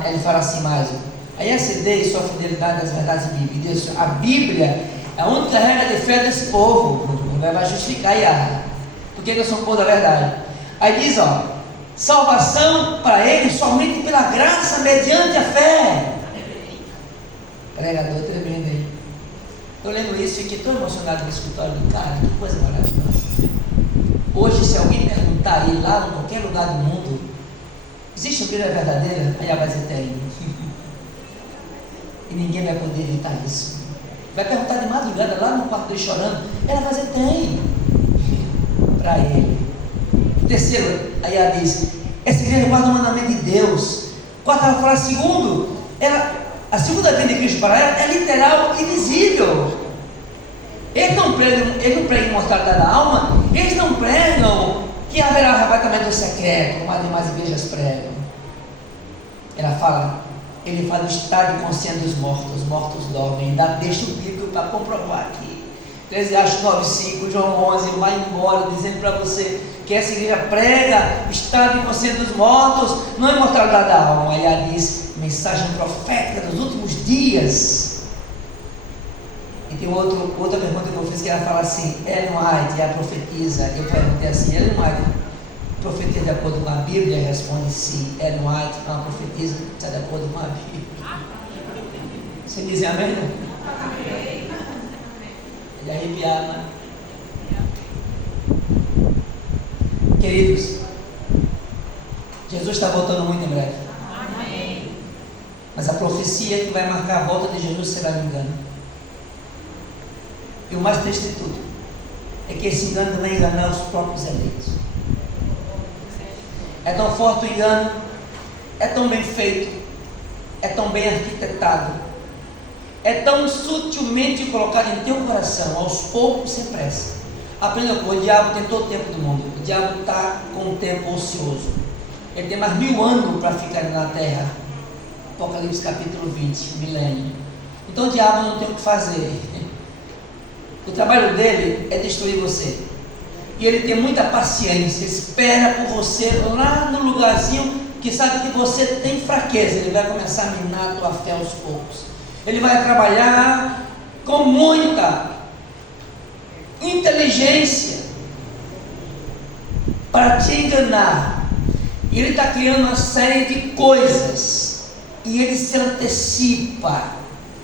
Ele fala assim mais: a ISD e sua fidelidade às verdades bíblicas. A Bíblia é a única regra de fé desse povo. Vai justificar a IA. Porque eles são o povo da verdade. Aí diz, salvação para eles somente pela graça, mediante a fé. Pregador tremendo aí. Eu lembro isso e fiquei tão emocionado no escritório do cara. Que coisa maravilhosa. Hoje, se alguém perguntar aí lá em qualquer lugar do mundo, existe uma Bíblia verdadeira? Aí ela vai dizer: tem. E ninguém vai poder evitar isso. Vai perguntar de madrugada lá no quarto dele chorando, ela vai dizer: tem. Para ele. Terceiro, aí ela diz: essa igreja guarda o mandamento de Deus. Quarto, ela fala: segundo, a segunda vinda de Cristo para ela é literal e visível. Eles não pregam imortalidade da alma, eles não pregam que haverá arrebatamento secreto, como as demais igrejas pregam. Ela fala: ele fala do estado de consciência dos mortos, os mortos dormem. E dá texto bíblico para comprovar aqui. Eclesiastes 9:5, João 11, vai embora dizendo para você que essa igreja prega o estado de consciência dos mortos, não é imortalidade da alma. Aí ela diz: mensagem profética dos últimos dias. E tem outra pergunta que eu fiz, que ela fala assim, Ellen White é a profetisa. Eu perguntei assim, Ellen White profetiza de acordo com a Bíblia? Ela responde sim. Ellen White é uma profetisa, está de acordo com a Bíblia. Você dizem amém? Não? Amém. Ele arrepiava. Queridos, Jesus está voltando muito em breve. Amém. Mas a profecia que vai marcar a volta de Jesus será um engano. E o mais triste de tudo é que esse engano vai enganar os próprios eleitos. É tão forte o engano, é tão bem feito, é tão bem arquitetado, é tão sutilmente colocado em teu coração, aos poucos, sem pressa. Aprenda que o diabo tem todo o tempo do mundo. O diabo está com um tempo ocioso. Ele tem mais 1000 anos para ficar na terra. Apocalipse capítulo 20, milênio. Então o diabo não tem o que fazer. O trabalho dele é destruir você. E ele tem muita paciência, espera por você lá no lugarzinho que sabe que você tem fraqueza. Ele vai começar a minar a tua fé aos poucos. Ele vai trabalhar com muita inteligência para te enganar. E ele está criando uma série de coisas. E ele se antecipa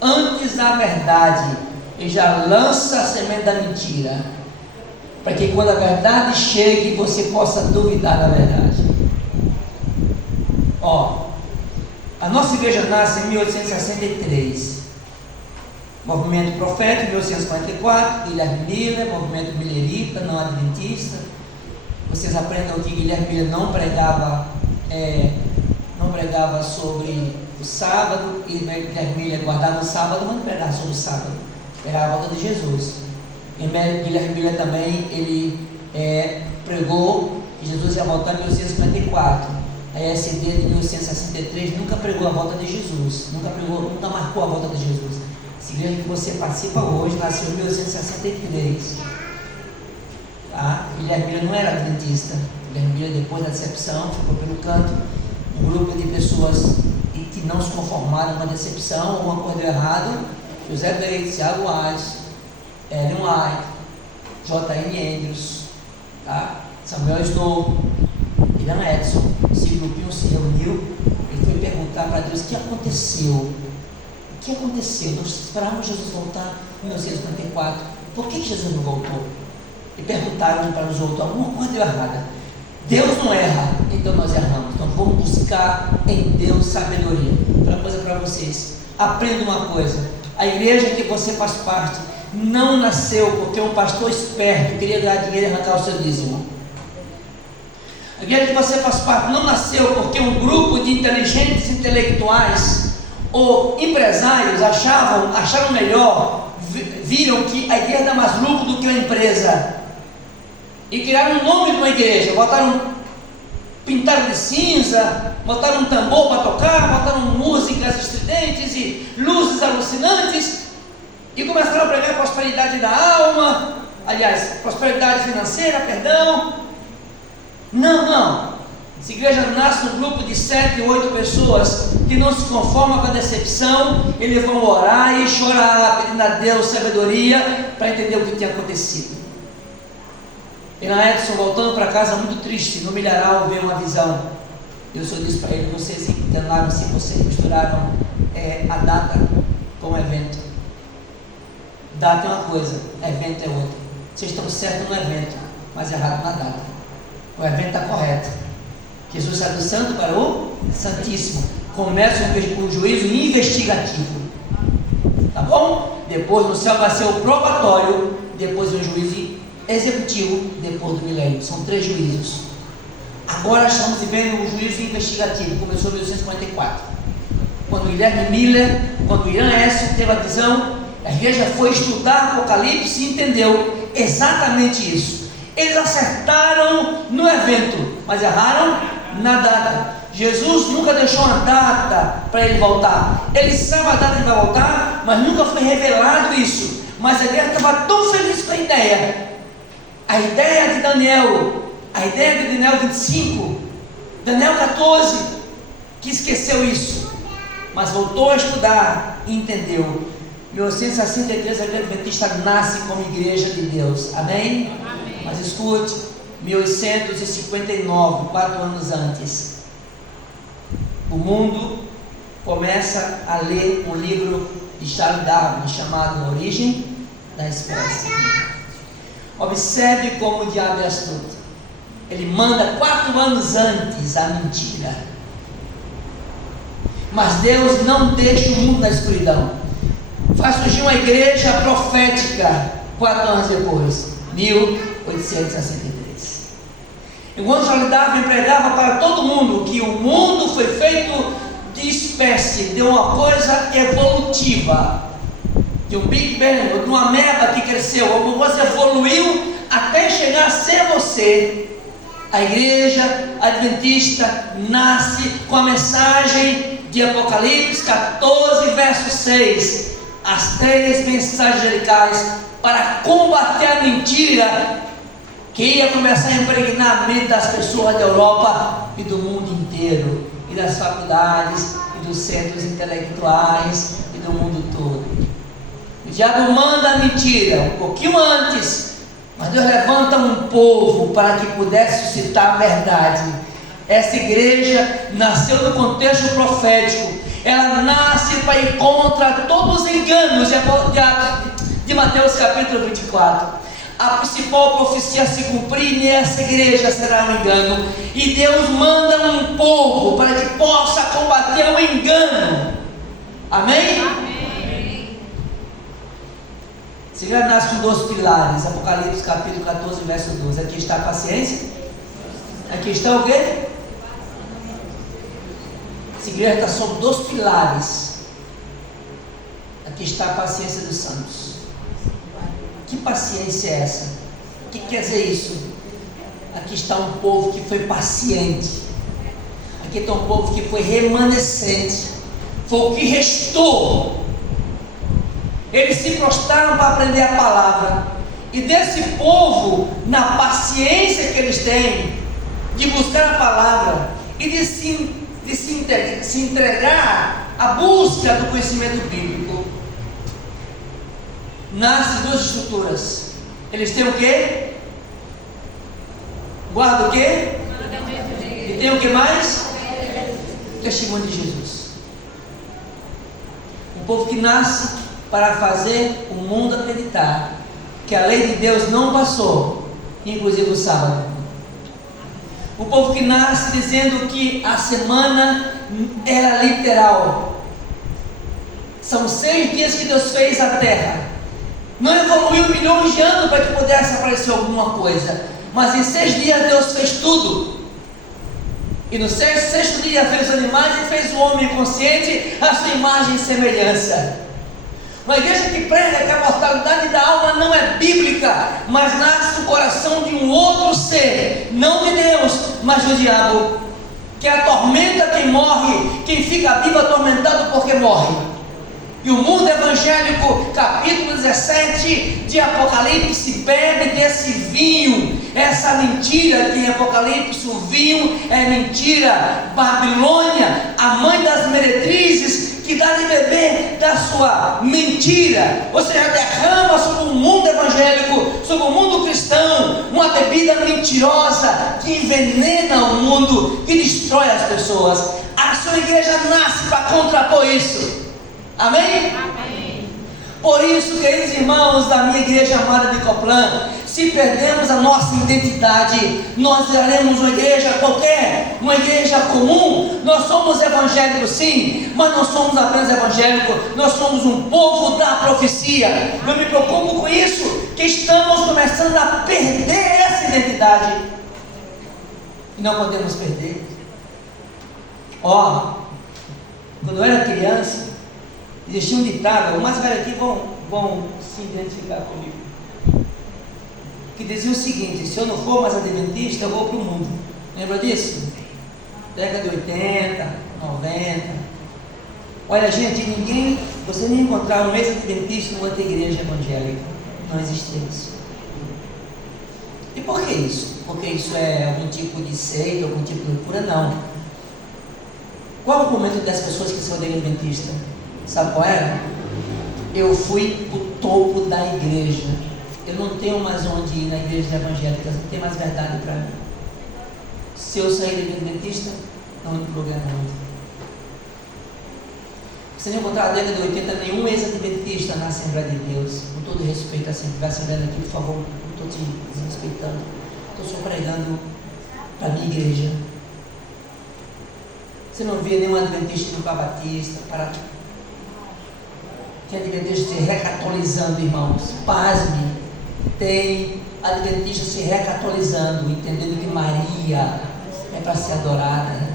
antes da verdade. Ele já lança a semente da mentira, para que quando a verdade chegue, você possa duvidar da verdade. A nossa igreja nasce em 1863, movimento profético, 1844, Guilherme Miller, movimento millerita, não adventista. Vocês aprendam que Guilherme Miller não pregava sobre o sábado, e Guilherme Miller guardava o sábado, mas não pregava sobre o sábado, pregava a volta de Jesus. E Guilherme Miller também, ele pregou que Jesus ia voltar em 1854. A ESD de 1863 nunca pregou a volta de Jesus, nunca marcou a volta de Jesus. Essa igreja que você participa hoje nasceu em 1863. Tá? Guilherme Miller não era adventista. Guilherme Miller, depois da decepção, ficou pelo canto. Um grupo de pessoas que não se conformaram com a decepção, alguma coisa deu errado. José Bates, Thiago Wise, Ellen White, J.N. Andrews, tá? Samuel Snow, William Edson. Esse grupinho se reuniu e foi perguntar para Deus o que aconteceu. O que aconteceu? Nós esperávamos Jesus voltar em 1954. Por que Jesus não voltou? E perguntaram para os outros, alguma coisa deu errada. Deus não erra, então nós erramos. Então vamos buscar em Deus sabedoria. Outra coisa para vocês, aprenda uma coisa: a igreja que você faz parte não nasceu porque um pastor esperto queria ganhar dinheiro e arrancar o seu dízimo. A igreja que você faz parte não nasceu porque um grupo de inteligentes intelectuais ou empresários acharam melhor, viram que a igreja dá mais lucro do que a empresa e criaram um nome de uma igreja, pintaram de cinza, botaram um tambor para tocar, botaram músicas estridentes e luzes alucinantes e começaram a pregar prosperidade da alma, aliás, prosperidade financeira, perdão. Não. Essa igreja nasce um grupo de 7, 8 pessoas que não se conformam com a decepção. Eles vão orar e chorar, pedindo a Deus sabedoria para entender o que tinha acontecido. E na Edson, voltando para casa muito triste, no milharal veio uma visão. Eu só disse para ele: vocês enganaram-se, vocês misturaram a data com o evento. Data é uma coisa, evento é outra. Vocês estão certos no evento, mas errado na data. O evento está correto. Jesus sai do santo para o santíssimo. Começa um juízo investigativo. Tá bom? Depois no céu vai ser o probatório. Depois um juízo executivo. Depois do milênio. São 3 juízos. Agora estamos vivendo o juízo investigativo. Começou em 1854. Quando Guilherme Miller, quando Ian Hesse teve a visão, a igreja foi estudar Apocalipse e entendeu exatamente isso. Eles acertaram no evento, mas erraram na data. Jesus nunca deixou uma data para ele voltar. Ele sabe a data que vai voltar, mas nunca foi revelado isso. Mas a igreja estava tão feliz com a ideia. A ideia de Daniel, a ideia de Daniel 25, Daniel 14, que esqueceu isso, mas voltou a estudar e entendeu. 1863 a Igreja Adventista nasce como Igreja de Deus. Amém? Amém. Mas escute, 1859, 4 anos antes, o mundo começa a ler um livro de Charles Darwin chamado A Origem da Espécie. Observe como o diabo é astuto. Ele manda 4 anos antes a mentira. Mas Deus não deixa o mundo na escuridão. Faz surgir uma igreja profética 4 anos depois, 1863. Enquanto Charles Darwin pregava para todo mundo que o mundo foi feito de espécie, de uma coisa evolutiva, de um Big Bang, de uma ameba que cresceu, alguma coisa evoluiu até chegar a ser você. A igreja adventista nasce com a mensagem de Apocalipse 14, verso 6. As 3 mensagens angelicais para combater a mentira que ia começar a impregnar a mente das pessoas da Europa e do mundo inteiro, e das faculdades, e dos centros intelectuais, e do mundo todo. O diabo manda a mentira um pouquinho antes, mas Deus levanta um povo para que pudesse suscitar a verdade. Essa igreja nasceu no contexto profético. Ela nasce para ir contra todos os enganos de Mateus capítulo 24. A principal profecia a se cumprir nessa igreja será um engano. E Deus manda um povo para que possa combater o engano. Amém? Amém. Essa igreja nasce com 2 pilares. Apocalipse capítulo 14, verso 12. Aqui está a paciência. Aqui está o quê? Essa igreja está sob 2 pilares. Aqui está a paciência dos santos. Que paciência é essa? O que quer dizer isso? Aqui está um povo que foi paciente. Aqui está um povo que foi remanescente. Foi o que restou. Eles se prostraram para aprender a palavra. E desse povo, na paciência que eles têm de buscar a palavra e de se entregar à busca do conhecimento bíblico, nasce 2 estruturas. Eles têm o quê? Guarda o quê? E tem o que mais? O testemunho de Jesus. Um povo que nasce para fazer o mundo acreditar que a lei de Deus não passou, inclusive o sábado. Um povo que nasce dizendo que a semana era literal. São 6 dias que Deus fez a terra. Não evoluiu milhões de anos para que pudesse aparecer alguma coisa, mas em 6 dias Deus fez tudo. E no 6º dia fez os animais e fez o homem consciente à sua imagem e semelhança. Uma igreja que prega que a mortalidade da alma não é bíblica, mas nasce do coração de um outro ser, não de Deus, mas do diabo, que atormenta quem morre, quem fica vivo atormentado porque morre. E o mundo evangélico, capítulo 17 de Apocalipse, bebe desse vinho, essa mentira que em Apocalipse o vinho é mentira. Babilônia, a mãe das meretrizes, que dá de beber da sua mentira, ou seja, derrama sobre o mundo evangélico, sobre o mundo cristão, uma bebida mentirosa que envenena o mundo, que destrói as pessoas. A sua igreja nasce para contrapor isso. Amém? Amém. Por isso, queridos irmãos da minha igreja amada de Coplan, se perdermos a nossa identidade, nós viraremos uma igreja qualquer, uma igreja comum. Nós somos evangélicos sim, mas não somos apenas evangélicos, nós somos um povo da profecia. Eu me preocupo com isso, que estamos começando a perder essa identidade. E não podemos perder. Quando eu era criança, existia um ditado, os mais velhos aqui vão se identificar comigo, que dizia o seguinte: se eu não for mais adventista, eu vou para o mundo. Lembra disso? Década de 80, 90. Olha, gente, você não encontrar um ex-adventista em outra igreja evangélica. Não existe isso. E por que isso? Porque isso é algum tipo de seita, algum tipo de loucura? Não. Qual é o momento das pessoas que são adventistas? Sabe qual era? eu fui para o topo da igreja. Eu não tenho mais onde ir na igreja evangélica, não tem mais verdade para mim. Se eu sair da igreja adventista, não vou para lugar nenhum. Você não encontrar na década de 80 nenhum ex-adventista na Assembleia de Deus. Com todo respeito, assim, se estiver olhando aqui, por favor, não estou te desrespeitando. Estou só pregando para a minha igreja. Você não vê nenhum adventista no Batista, para tem adventista se recatolizando, irmãos. Pasme, tem adventista se recatolizando, entendendo que Maria é para ser adorada.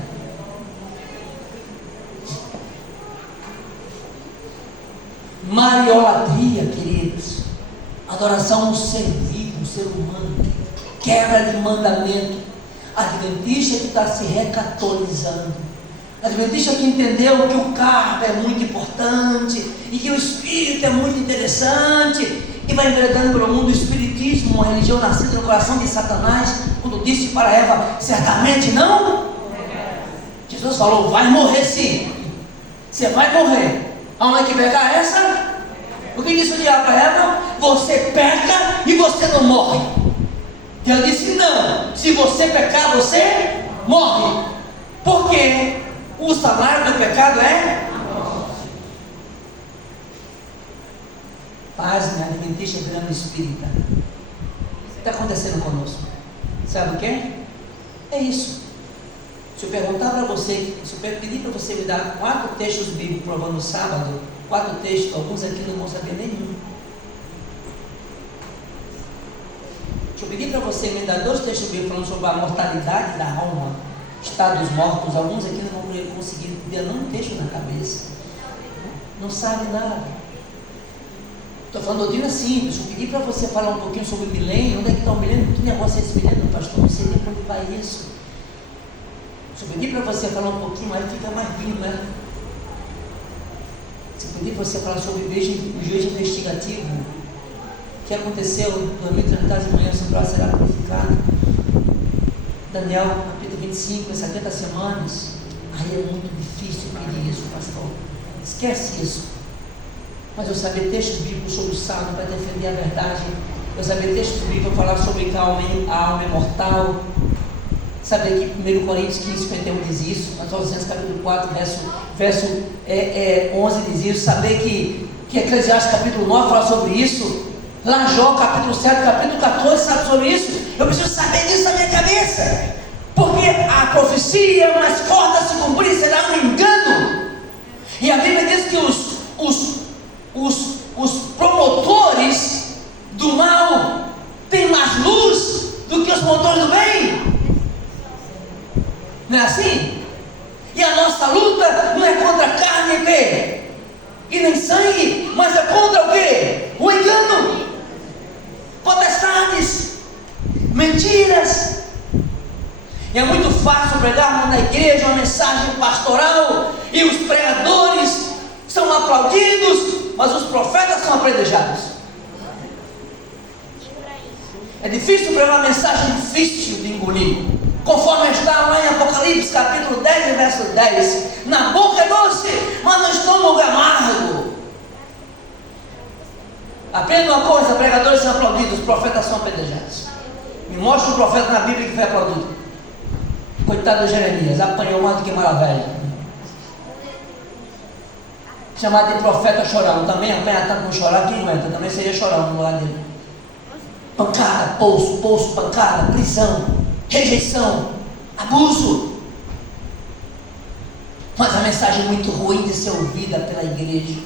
Mariolatria, queridos. Adoração a um ser vivo, um ser humano. Quebra de mandamento. Adventista que está se recatolizando. Adventista que entendeu que o cargo é muito importante e que o espírito é muito interessante e vai enveredando pelo mundo o espiritismo, uma religião nascida no coração de Satanás, quando disse para Eva, certamente não. Jesus falou, vai morrer sim. Você vai morrer. Aonde que pegar essa? O que disse o diabo para Eva? Você peca e você não morre. Deus disse não. Se você pecar, você morre. Por quê? O salário do pecado é a morte. Paz, né? Adventista virando espírita. O que está acontecendo conosco? Sabe o que? É isso. Se eu perguntar para você, se eu pedir para você me dar 4 textos bíblicos provando no sábado, 4 textos, alguns aqui não vão saber nenhum. Se eu pedir para você me dar 2 textos bíblicos falando sobre a mortalidade da alma, estado dos mortos, alguns aqui não vão conseguir ver nenhum texto na cabeça. Não sabe nada. Estou falando doutrina simples. Se eu pedir para você falar um pouquinho sobre o milênio, onde é que está o milênio? Que negócio é esse milênio, pastor? Não sei nem para onde vai isso. Se eu pedir para você falar um pouquinho, aí fica mais vivo, né? Se eu pedir para você falar sobre o juízo investigativo, o que aconteceu dormir tranquilo de manhã, o Senhor será purificado. Daniel, capítulo 25, 70 semanas. Aí é muito difícil pedir isso, pastor. Esquece isso. Mas eu saber textos bíblicos sobre o salmo para defender a verdade. Eu saber textos bíblicos para falar sobre que a alma é mortal. Saber que 1 Coríntios 15, 51 diz isso. Colossenses capítulo 4, verso 11 diz isso. Saber que Eclesiastes capítulo 9 fala sobre isso. Lá Jó capítulo 7, capítulo 14 sabe sobre isso. Eu preciso saber disso na minha cabeça. Porque a profecia mais forte a se cumprir será um engano. E a Bíblia diz que os promotores do mal têm mais luz do que os promotores do bem. Não é assim? E a nossa luta não é contra carne e quê? E nem sangue, mas é contra o quê? O engano, potestades, mentiras. E é muito fácil pregar na igreja uma mensagem pastoral e os pregadores são aplaudidos, mas os profetas são apedrejados. É difícil pregar uma mensagem difícil de engolir. Conforme está lá em Apocalipse capítulo 10, verso 10. Na boca é doce, mas no estômago é amargo. Aprenda uma coisa, pregadores são aplaudidos, profetas são apedrejados. Me mostra um profeta na Bíblia que foi aplaudido. Coitado de Jeremias, apanhou mais do que maravilha. Chamado de profeta chorão, também apanha tanto não chorar, quem aguenta? Também seria chorão no lugar dele. Pancada, poço, pancada, prisão, rejeição, abuso. Mas a mensagem é muito ruim de ser ouvida pela igreja.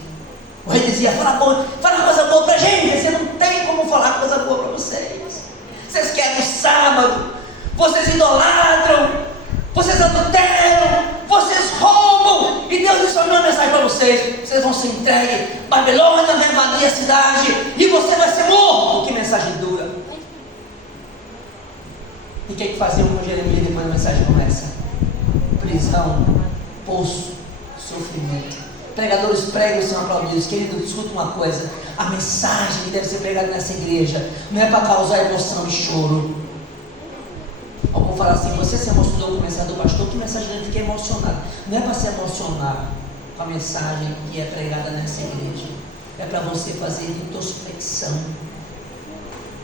O rei dizia, fala coisa boa pra gente. Você não tem como falar coisa boa para vocês. Vocês querem o sábado, vocês idolatram, vocês adulteram, vocês roubam. E Deus disse uma mensagem para vocês. Vocês vão ser entregues. Babilônia vai invadir a cidade e você vai ser morto. Que mensagem dura. E o que faziam com Jeremias depois da mensagem como essa? Prisão, poço, sofrimento. Pregadores pregam e são aplaudidos. Querido, escuta uma coisa. A mensagem que deve ser pregada nessa igreja não é para causar emoção e choro. Alguns falam assim, você se emocionou com a mensagem do pastor, que mensagem eu fiquei emocionado. Não é para se emocionar com a mensagem que é pregada nessa igreja. é para você fazer introspecção,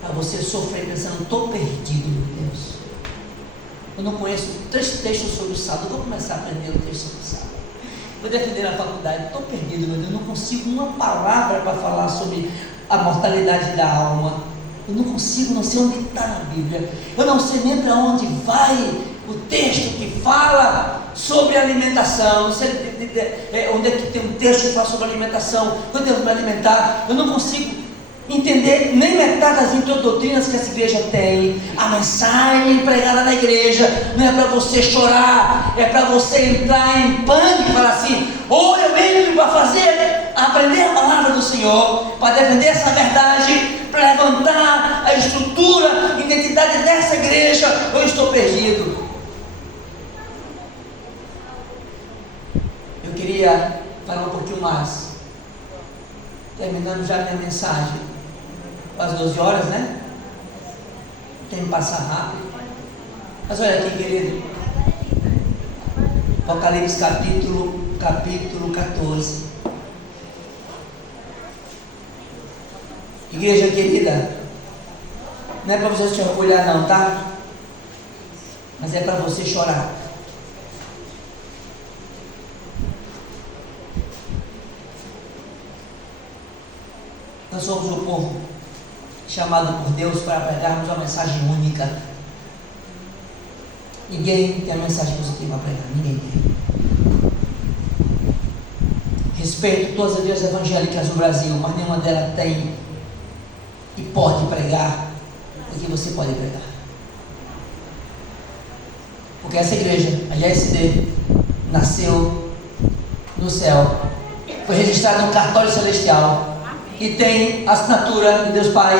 para você sofrer pensando, estou perdido, meu Deus. Eu não conheço 3 textos sobre o sábado, eu vou começar a aprender o texto sobre o sábado. Vou defender na faculdade, estou perdido, meu Deus, eu não consigo uma palavra para falar sobre a mortalidade da alma. Eu não consigo, não sei onde está na Bíblia. Eu não sei nem para onde vai o texto que fala sobre alimentação. Não sei onde é que tem um texto que fala sobre alimentação. Eu devo me alimentar. Eu não consigo entender nem metade das introdoutrinas que essa igreja tem. A mensagem pregada na igreja não é para você chorar, é para você entrar em pânico e falar assim: ou eu venho para fazer, aprender a palavra do Senhor, para defender essa verdade, para levantar a estrutura, a identidade dessa igreja, ou eu estou perdido. Eu queria falar um pouquinho mais, terminando já minha mensagem, às 12 horas, né? Tem que passar rápido. Mas olha aqui, querido, Apocalipse capítulo 14. Igreja querida, não é para você se orgulhar não, tá? Mas é para você chorar. Nós somos o povo chamado por Deus para pregarmos uma mensagem única. Ninguém tem a mensagem positiva a pregar, ninguém tem. Respeito todas as igrejas evangélicas do Brasil, mas nenhuma delas tem e pode pregar o que você pode pregar. Porque essa igreja, a ISD, nasceu no céu, foi registrada no cartório celestial e tem a assinatura de Deus Pai,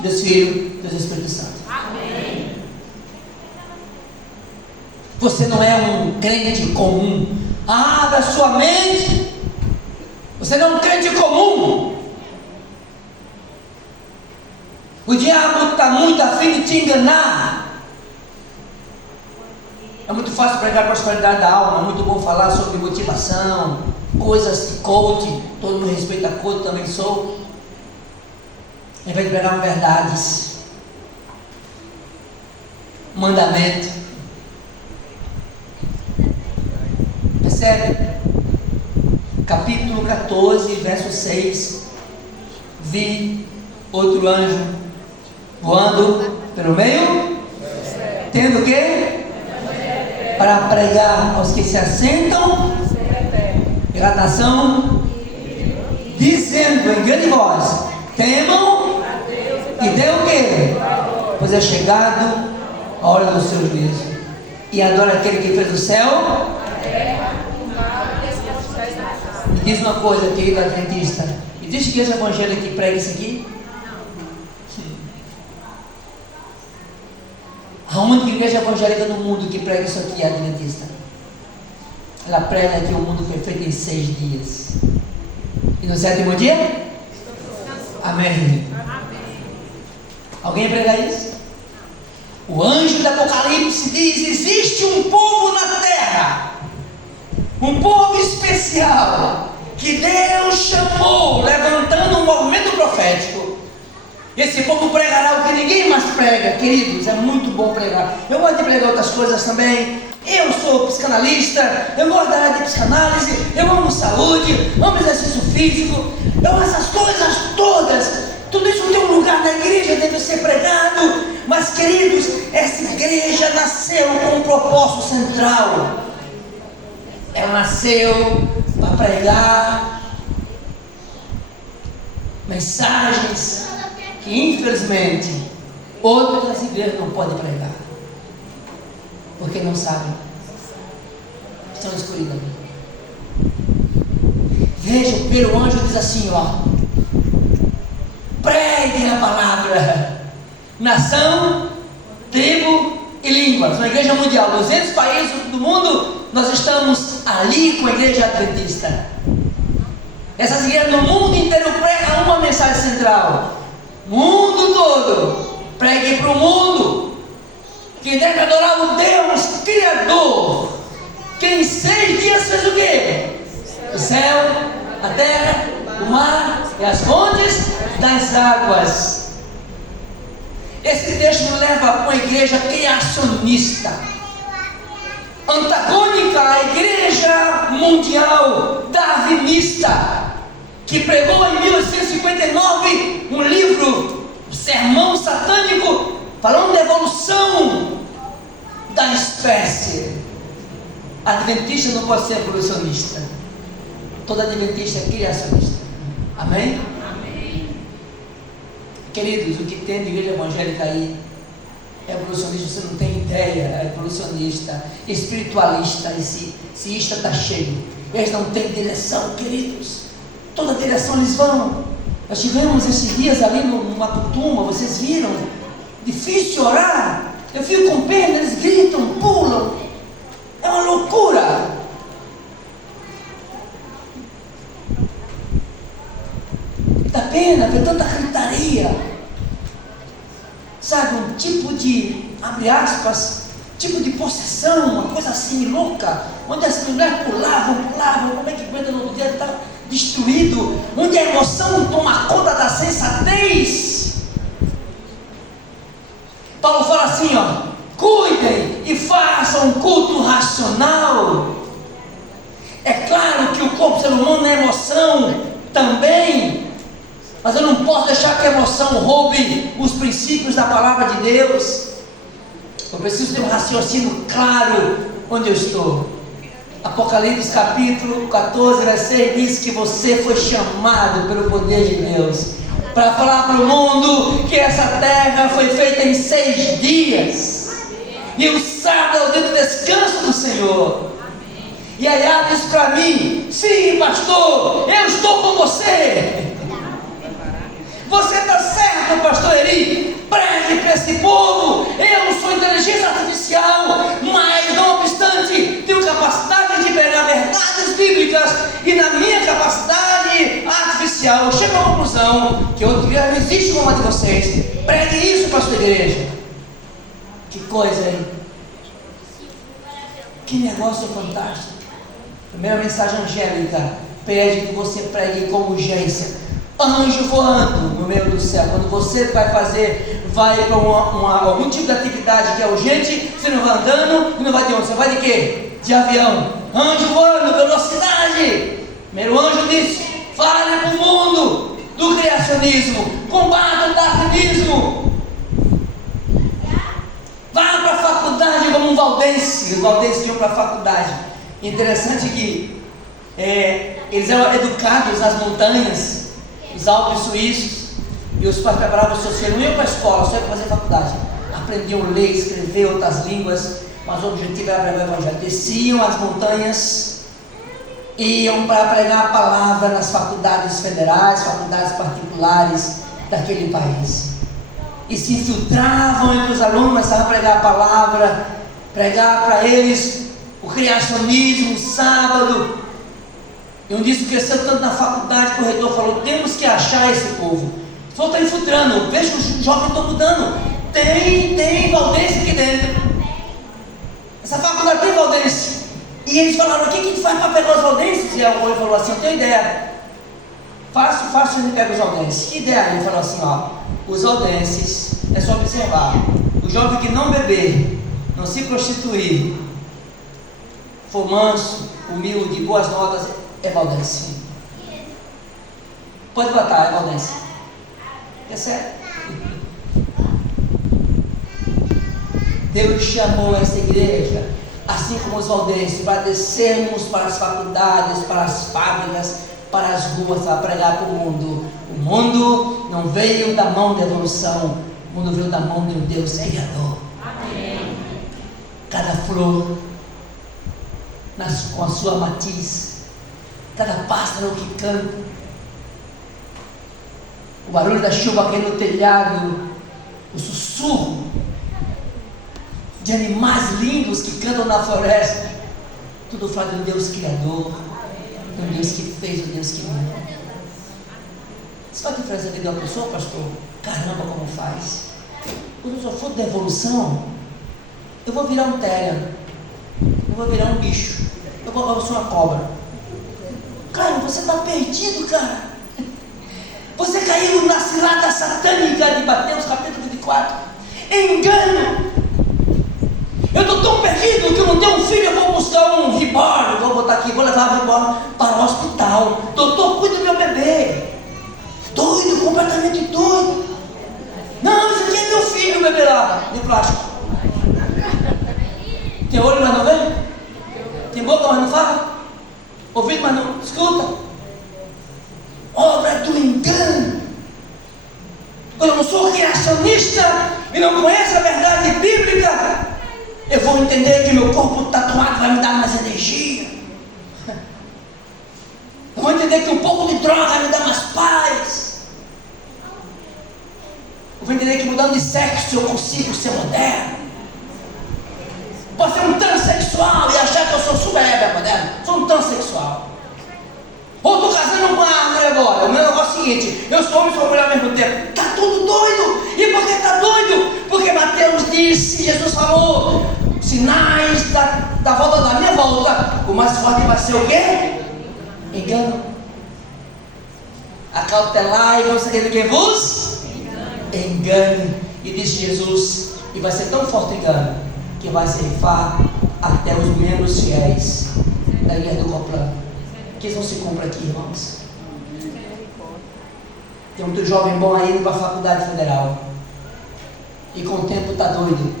Deus Filho, Deus Espírito Santo. Amém. Você não é um crente comum. Abra sua mente. Você não é um crente comum. O diabo está muito afim de te enganar. É muito fácil pregar a prosperidade da alma, é muito bom falar sobre motivação, coisas de coaching. Todo mundo respeita coaching, também sou. Ao invés de pregar verdades, mandamento. Percebe? Capítulo 14, verso 6. Vi outro anjo voando pelo meio, tendo o quê? Para pregar aos que se assentam pela nação, dizendo em grande voz: temam e dê o quê? Pois é chegado a hora do seu juízo. E adora aquele que fez o céu. Me diz uma coisa, querido adventista. Existe igreja evangélica que prega isso aqui? A única igreja evangélica no mundo que prega isso aqui é a adventista. Ela prega que o mundo foi feito em 6 dias. E no 7º dia? Amém. Alguém prega isso? O anjo do Apocalipse diz: existe um povo na terra, um povo especial, que Deus chamou, levantando um movimento profético. Esse povo pregará o que ninguém mais prega, queridos. É muito bom pregar. Eu gosto de pregar outras coisas também. Eu sou psicanalista, eu gosto da área de psicanálise, eu amo saúde, amo exercício físico, eu amo essas coisas todas. Tudo isso tem um lugar na igreja, deve ser pregado. Mas, queridos, essa igreja nasceu com um propósito central. Ela nasceu para pregar mensagens que, infelizmente, outras igrejas não podem pregar, porque não sabem, estão na escuridão. Veja, o primeiro anjo diz assim, ó: preguem a palavra, nação, tribo e língua. Uma igreja mundial, 200 países do mundo, nós estamos ali com a igreja adventista. Essas igrejas no mundo inteiro pregam uma mensagem central. Mundo todo, pregue para o mundo que deve adorar o Deus Criador, que em 6 dias fez o quê? O céu, a terra, o mar e as fontes das águas. Esse texto nos leva para uma igreja criacionista, antagônica à igreja mundial darwinista, que pregou em 1859 um livro, um sermão satânico, falando da evolução da espécie. Adventista não pode ser evolucionista. Todo adventista é criacionista. Amém? Amém. Queridos, o que tem de igreja evangélica aí é evolucionista, você não tem ideia. É evolucionista, espiritualista, esse ista está cheio. Eles não têm direção, queridos. Toda direção eles vão. Nós tivemos esses dias ali numa turma, vocês viram? Difícil orar. Eu fico com pena, eles gritam, pulam. É uma loucura. Dá pena ver tanta gritaria. Sabe, um tipo de, abre aspas, tipo de possessão, uma coisa assim louca, onde as mulheres pulavam, como é que aguenta no outro dia, está destruído, onde a emoção toma conta da sensatez. Paulo fala assim, ó, cuidem e façam um culto racional. É claro que o corpo do ser humano é emoção também, mas eu não posso deixar que a emoção roube os princípios da palavra de Deus. Eu preciso ter um raciocínio claro onde eu estou. Apocalipse capítulo 14, versículo 6 diz que você foi chamado pelo poder de Deus para falar para o mundo que essa terra foi feita em 6 dias. E o sábado é o dia do descanso do Senhor. E aí ela diz para mim, sim pastor, eu estou com você. Você está certo, pastor Eri, pregue para esse povo. Eu não sou inteligência artificial, mas não obstante, tenho capacidade de pegar verdades bíblicas. E na minha capacidade artificial, eu chego à conclusão que outra igreja não existe como a de vocês. Pregue isso para a sua igreja. Que coisa, hein? Que negócio fantástico. Primeira mensagem angélica pede que você pregue com urgência. Anjo voando no meio do céu. Quando você vai para algum tipo de atividade que é urgente, você não vai andando e não vai de onde? Você vai de quê? De avião. Anjo voando, velocidade. Primeiro anjo disse, fale para o mundo do criacionismo, combata o darwinismo. Vá para a faculdade como um valdense. Os valdenses iam para a faculdade. Interessante que eles eram educados nas montanhas, os Alpes suíços, e os pais preparavam os seus filhos, não iam para a escola, só iam fazer faculdade. Aprendiam a ler, escrever outras línguas, mas o objetivo era pregar o evangelho. Desciam as montanhas, iam para pregar a palavra nas faculdades federais, faculdades particulares daquele país. E se infiltravam entre os alunos, começavam a pregar a palavra, pregar para eles o criacionismo, o sábado. E um dia isso cresceu tanto na faculdade que o reitor falou, temos que achar esse povo. O povo está infiltrando, veja que os jovens estão mudando. Tem valdense aqui dentro. Essa faculdade tem valdense. E eles falaram, o que a gente faz para pegar os valdenses? E o Rui falou assim, eu tenho ideia. Fácil, a gente pega os valdenses. Que ideia? Ele falou assim, ó, os valdenses, é só observar, o jovem que não beber, não se prostituir, for manso, humilde, boas notas, é valdense. Pode botar, é valdense. É sério. Deus chamou essa igreja, assim como os valdenses, para descermos para as faculdades, para as fábricas, para as ruas, para pregar para o mundo. O mundo não veio da mão da evolução, o mundo veio da mão de um Deus criador. Amém. Cada flor com a sua matiz, cada pássaro que canta, o barulho da chuva caindo no telhado, o sussurro de animais lindos que cantam na floresta, tudo fala de um Deus criador, de um Deus que fez, um Deus que manda. Você vai ter diferença na vida de uma pessoa, pastor? Caramba, como faz? Quando eu só for da evolução, eu vou virar um telha, eu vou virar um bicho, eu sou uma cobra. Cara, você está perdido, cara. Você caiu na cilada satânica de Mateus capítulo 24. Engano. Eu estou tão perdido que eu não tenho um filho, eu vou buscar um reborn, vou botar aqui, vou levar o reborn para o hospital. Doutor, cuida do meu bebê. Doido, completamente doido. Não, isso aqui é meu filho, o bebê lá, de plástico. Tem olho, mas não vê? Tem boca, mas não fala? Ouvido, mas não escuta? Obra do engano. Quando eu não sou criacionista e não conheço a verdade bíblica, eu vou entender que meu corpo tatuado vai me dar mais energia. Eu vou entender que um pouco de droga vai me dar mais paz. Eu vou entender que mudando de sexo eu consigo ser moderno. Posso ser um transexual e achar que eu sou super moderno. Sou um transexual. Ou estou casando com uma mulher agora. O meu negócio é o seguinte: eu sou homem e sou mulher ao mesmo tempo. Está tudo doido. E por que está doido? Porque Mateus disse, Jesus falou: sinais da volta da minha volta. O mais forte vai ser o quê? Engano. Acautelai, não sei o que vos engane. E disse Jesus: e vai ser tão forte o engano que vai ceifar até os menos fiéis da ilha do Coplã. Que isso não se cumpre aqui, irmãos. Tem muito jovem bom aí indo para a faculdade federal e com o tempo está doido.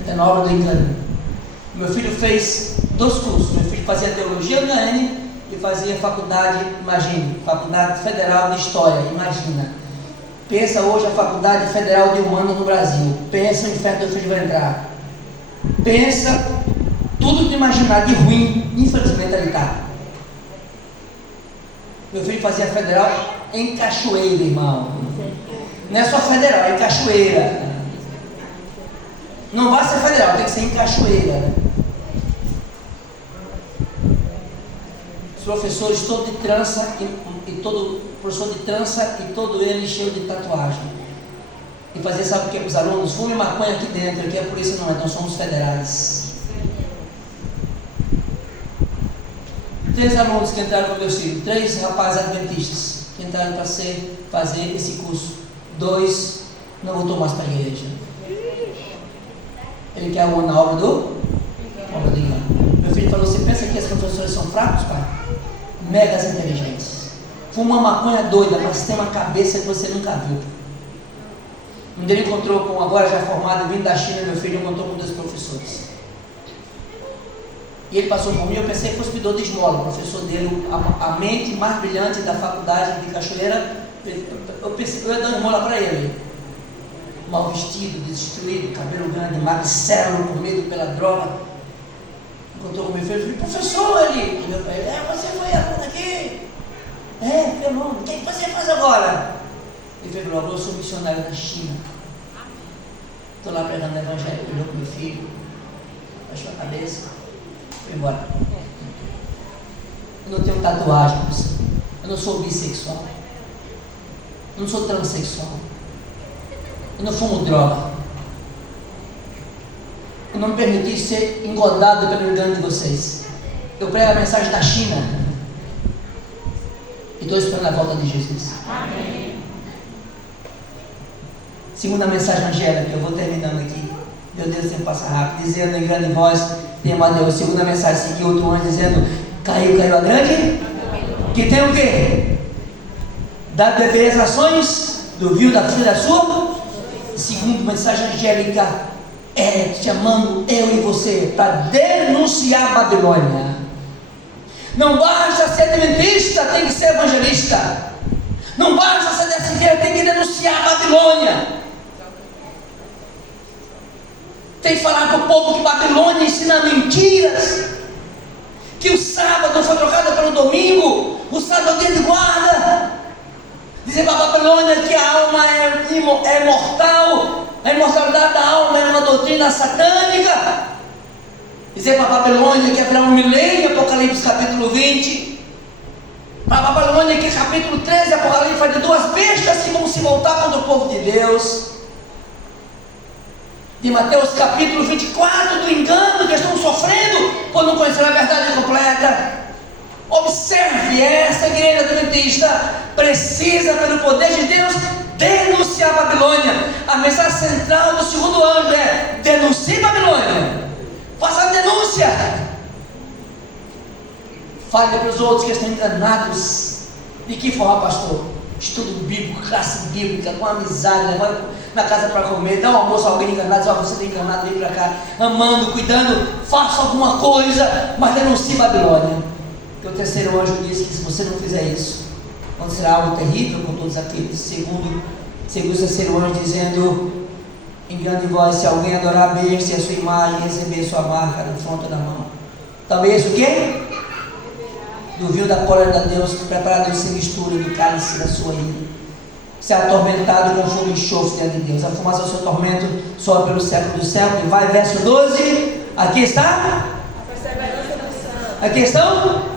Está na hora do engano. Meu filho fez 2 cursos. Meu filho fazia teologia no UNN e fazia faculdade, imagine, faculdade federal de história, imagina. Pensa hoje a faculdade federal de humanos no Brasil. Pensa no inferno que o filho vai entrar. Pensa tudo que imaginar de ruim, infelizmente ele está. Meu filho fazia federal em Cachoeira, irmão. Não é só federal, é em Cachoeira. Não vai ser federal, tem que ser em Cachoeira. Os professores todos de trança e todo professor de trança e todo ele cheio de tatuagem. E fazer, sabe o que? Os alunos fumem maconha aqui dentro, aqui é por isso não, então somos federais. 3 alunos que entraram com meus filhos, 3 rapazes adventistas que entraram para fazer esse curso. 2 não voltou mais para a igreja. Ele quer uma na obra do engano. Meu filho falou: você pensa que as professores são fracos, pai? Megas inteligentes. Fuma uma maconha doida, mas tem uma cabeça que você nunca viu. Um dia ele encontrou com, agora já formado, vindo da China, meu filho encontrou com 2 professores. E ele passou por mim, eu pensei que fosse pedidor de esmola, o professor dele, a mente mais brilhante da faculdade de Cachoeira. Eu pensei que eu ia dar uma esmola para ele. Mal vestido, destruído, cabelo grande, magricelo, comido pela droga. Encontrou com meu filho, eu falei: professor, ele olhou para ele: você foi aluno aqui? Meu aluno, o que você faz agora? Ele falou: eu sou missionário na China. Estou lá pregando o evangelho. Olhou para meu filho, baixou a cabeça, foi embora. Eu não tenho tatuagem, eu não sou bissexual, eu não sou transexual, eu não fumo droga, eu não me permiti ser engodado pelo engano de vocês. Eu prego a mensagem da China e estou esperando a volta de Jesus. Amém. Segunda mensagem angélica, eu vou terminando aqui. Meu Deus, o tempo passa rápido. Dizendo em grande voz, tem uma Deus. Segunda mensagem, seguiu outro anjo dizendo: caiu a grande. Que tem o quê? Da beber as ações do vil da filha da sua. Segunda mensagem angélica, chamando eu e você para denunciar a Babilônia. Não basta ser adventista, tem que ser evangelista. Não basta ser dessa igreja, tem que denunciar a Babilônia. Tem que falar para o povo que Babilônia ensina mentiras, que o sábado foi trocado pelo domingo, o sábado é o dia de guarda. Dizer para a Babilônia que a alma é mortal, a imortalidade da alma é uma doutrina satânica. Dizer para a Babilônia que haverá um milênio, Apocalipse capítulo 20. Para a Babilônia que capítulo 13, Apocalipse, fala de 2 bestas que vão se voltar contra o povo de Deus. De Mateus capítulo 24, do engano que estão sofrendo por não conhecer a verdade completa. Observe, essa igreja adventista precisa, pelo poder de Deus, denunciar a Babilônia. A mensagem central do segundo anjo é: denuncie Babilônia. Faça a denúncia. Fale para os outros que estão enganados. De que forma, pastor? Estudo bíblico, classe bíblica, com amizade, levando na casa para comer, dá um almoço a alguém enganado, diz: você está enganado, vem para cá, amando, cuidando, faça alguma coisa, mas denuncie Babilônia. Porque o terceiro anjo disse que se você não fizer isso, acontecerá algo terrível com todos aqueles. Segundo o terceiro anjo dizendo: em grande voz, se alguém adorar a besta e a sua imagem, receber sua marca no fronte da mão, talvez o quê? Do vinho da cólera de Deus, preparado sem mistura, do cálice da sua ira, ser atormentado com fogo e enxofre diante de Deus. A fumaça do seu tormento sobe pelo século do século. E vai, verso 12. Aqui está. Aqui estão.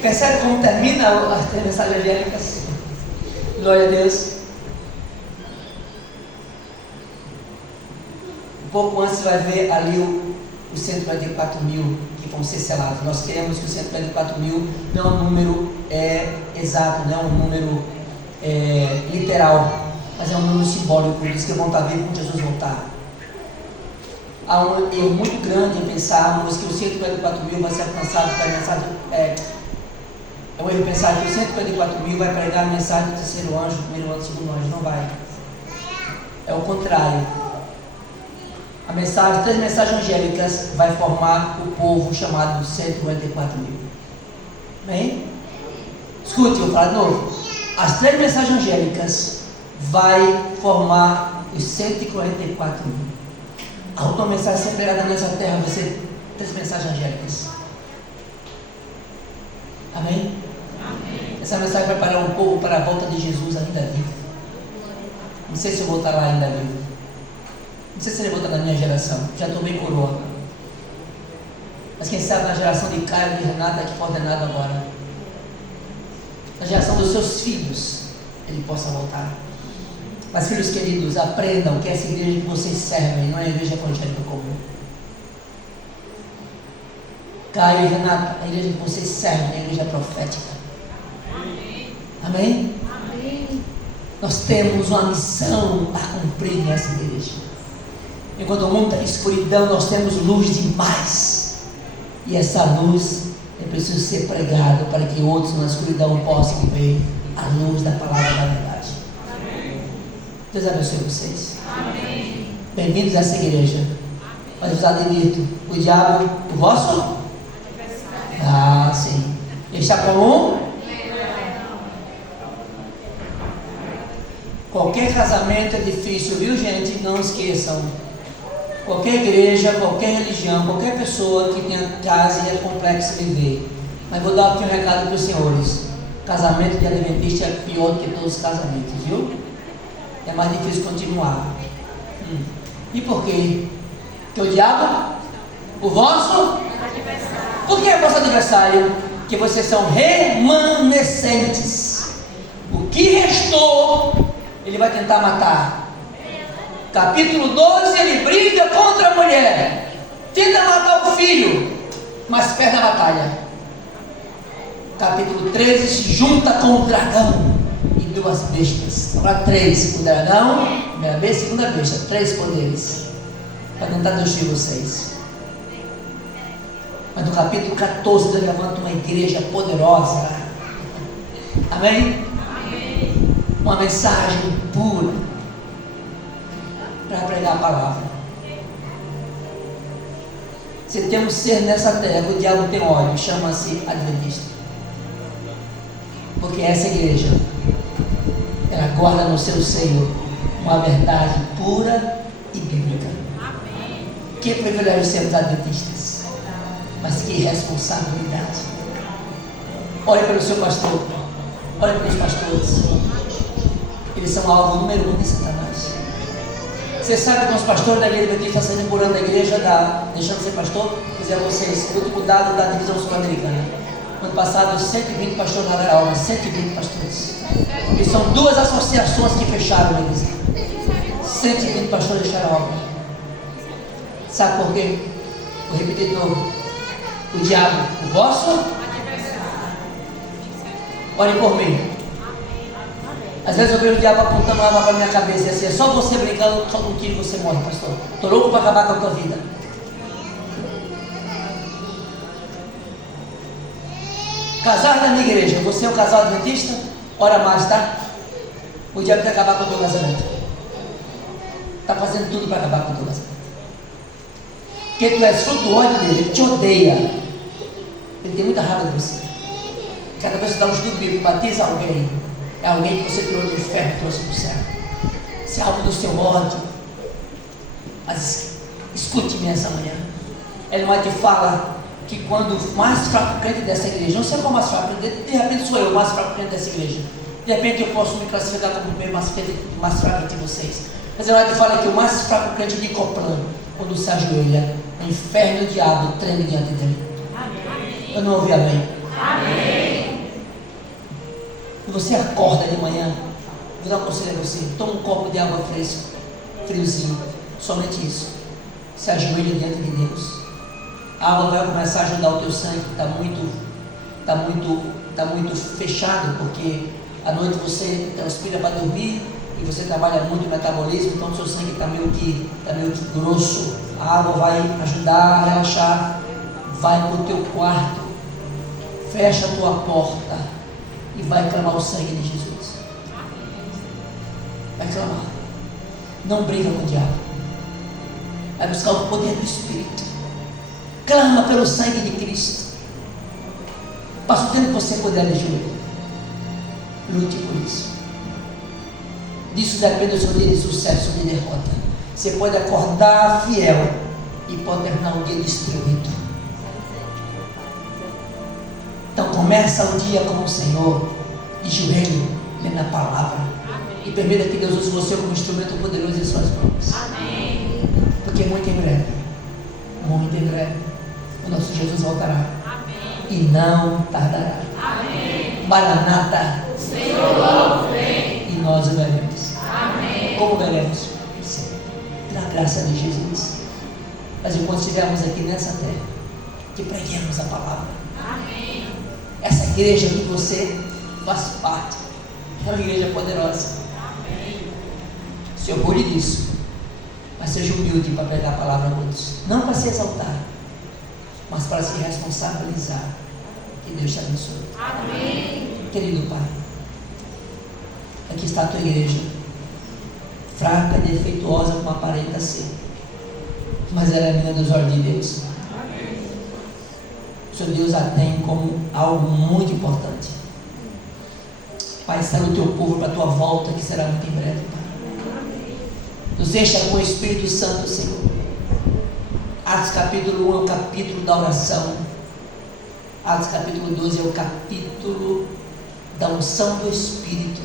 Percebe como termina a mensagem angélica? Glória a Deus. Um pouco antes vai ver ali os 144 mil que vão ser selados. Nós queremos que os 144 mil não é um número exato, não é um número literal, mas é um número simbólico. Por isso que vão estar vendo quando Jesus voltar. Há um erro muito grande em pensarmos que os 144 mil vai ser alcançado pela mensagem. É um erro pensar que os 144 mil vai pregar a mensagem do terceiro anjo, do primeiro anjo, do segundo anjo. Não vai. É o contrário. A mensagem, 3 mensagens angélicas vai formar o povo chamado dos 144 mil. Bem? Escute, eu vou falar de novo. As 3 mensagens angélicas vai formar os 144 mil. A última mensagem a ser pregada nessa terra vai ser 3 mensagens angélicas. Amém? Amém? Essa mensagem vai preparar um povo para a volta de Jesus ainda vivo. Não sei se eu vou estar lá ainda vivo. Não sei se ele volta na minha geração. Já estou bem coroa. Mas quem sabe na geração de Caio e de Renata, que for ordenado agora, na geração dos seus filhos, ele possa voltar. Mas, filhos queridos, aprendam que essa igreja que vocês servem não é a igreja evangélica comum. Caio e Renata, a igreja que vocês servem é a igreja profética. Amém? Amém? Nós temos uma missão a cumprir nessa igreja. Enquanto o mundo está em escuridão, nós temos luz demais. E essa luz é preciso ser pregada para que outros na escuridão possam ver a luz da palavra da verdade. Amém. Deus abençoe vocês. Amém. Bem-vindos a essa igreja. Mas vos advirto, o diabo, o vosso? Ah, sim. Está comum? Qualquer casamento é difícil, viu, gente? Não esqueçam. Qualquer igreja, qualquer religião, qualquer pessoa que tenha casa é complexo viver. Mas vou dar aqui um recado para os senhores: casamento de adventista é pior do que todos os casamentos, viu? É mais difícil continuar. E por quê? Porque o diabo, o vosso adversário. Por que é vosso adversário? Que vocês são remanescentes. O que restou, ele vai tentar matar. Capítulo 12, ele briga contra a mulher, tenta matar o filho, mas perde a batalha. Capítulo 13, se junta com o dragão e 2 bestas. Agora 3, o dragão, primeira besta, segunda besta, 3 poderes, para tentar destruir vocês. Mas no capítulo 14, Deus levanta uma igreja poderosa. Amém? Amém. Uma mensagem pura para pregar a palavra. Se tem um ser nessa terra, o diabo tem ódio, chama-se adventista. Porque essa igreja, ela guarda no seu seio uma verdade pura e bíblica. Amém. Que privilégio sermos adventistas, mas que responsabilidade. Olhe pelo seu pastor, olhe pelos pastores. Eles são alvo número 1 de Satanás. Você sabe que os pastores da igreja adventista estão sendo curando a igreja, deixando de ser pastor? Dizer a vocês, o último dado da divisão sul-americana. Ano passado, 120 pastores largaram a obra, 120 pastores. E são 2 associações que fecharam a igreja. 120 pastores deixaram a obra. Sabe por quê? Vou repetir de novo. O diabo, o vosso? Ore por mim. Às vezes eu vejo o diabo apontando uma arma para minha cabeça e assim, é só você brincando, só com um tiro você morre, pastor. Estou louco para acabar com a tua vida. Casar na minha igreja, você é um casal adventista? Ora mais, tá? O diabo quer acabar com o teu casamento. Está fazendo tudo para acabar com o teu casamento. Porque tu és fruto do ódio dele, ele te odeia. Ele tem muita raiva de você. Cada vez que você dá um estudo bíblico, batiza alguém, é alguém que você tirou do inferno e trouxe para o céu. Isso é algo do seu ódio. Mas escute-me essa manhã. Ellen White fala que quando o mais fraco crente dessa igreja, não sei qual é o mais fraco, de repente sou eu o mais fraco crente dessa igreja. De repente eu posso me classificar como o mais fraco entre vocês. Mas Ellen White fala que o mais fraco crente de Copland, quando se ajoelha, o inferno e o diabo treme diante dele. Amém. Eu não ouvi amém. Amém. E você acorda de manhã, vou dar um conselho a você, toma um copo de água fresca, friozinho, somente isso. Se ajoelha diante de Deus. A água vai começar a ajudar o teu sangue, que está muito fechado, porque à noite você transpira para dormir e você trabalha muito o metabolismo, então o seu sangue está meio que grosso. A água vai ajudar a relaxar. Vai para o teu quarto, fecha a tua porta e vai clamar o sangue de Jesus. Vai clamar. Não briga com o diabo. Vai buscar o poder do Espírito. Clama pelo sangue de Cristo. Passa o tempo que você puder de joelho. Lute por isso. Disso depende o seu dia de sucesso ou de derrota. Você pode acordar fiel e pode terminar o dia destruído. Então começa o dia com o Senhor, de joelho, lendo a palavra. E permita que Deus use você como instrumento poderoso em suas mãos. Amém. Porque muito em breve, o nosso Jesus voltará. Amém. E não tardará. Amém. Maranata, o Senhor logo vem. E nós o veremos. Amém. Como veremos? Pela graça de Jesus. Mas enquanto estivermos aqui nessa terra, que preguemos a palavra. Amém. Essa igreja que você faz parte é uma igreja poderosa. Amém. Se orgulhe disso, mas seja humilde para pregar a palavra a outros. Não para se exaltar, mas para se responsabilizar. Que Deus te abençoe. Amém. Querido Pai, aqui está a tua igreja, fraca e defeituosa como aparenta ser, mas ela é minha dos olhos de Deus. O Senhor Deus a tem como algo muito importante. Pai, sai o teu povo para a tua volta, que será muito em breve, Pai. Nos encha com o Espírito Santo, Senhor. Atos capítulo 1 é o capítulo da oração. Atos capítulo 12 é o capítulo da unção do Espírito.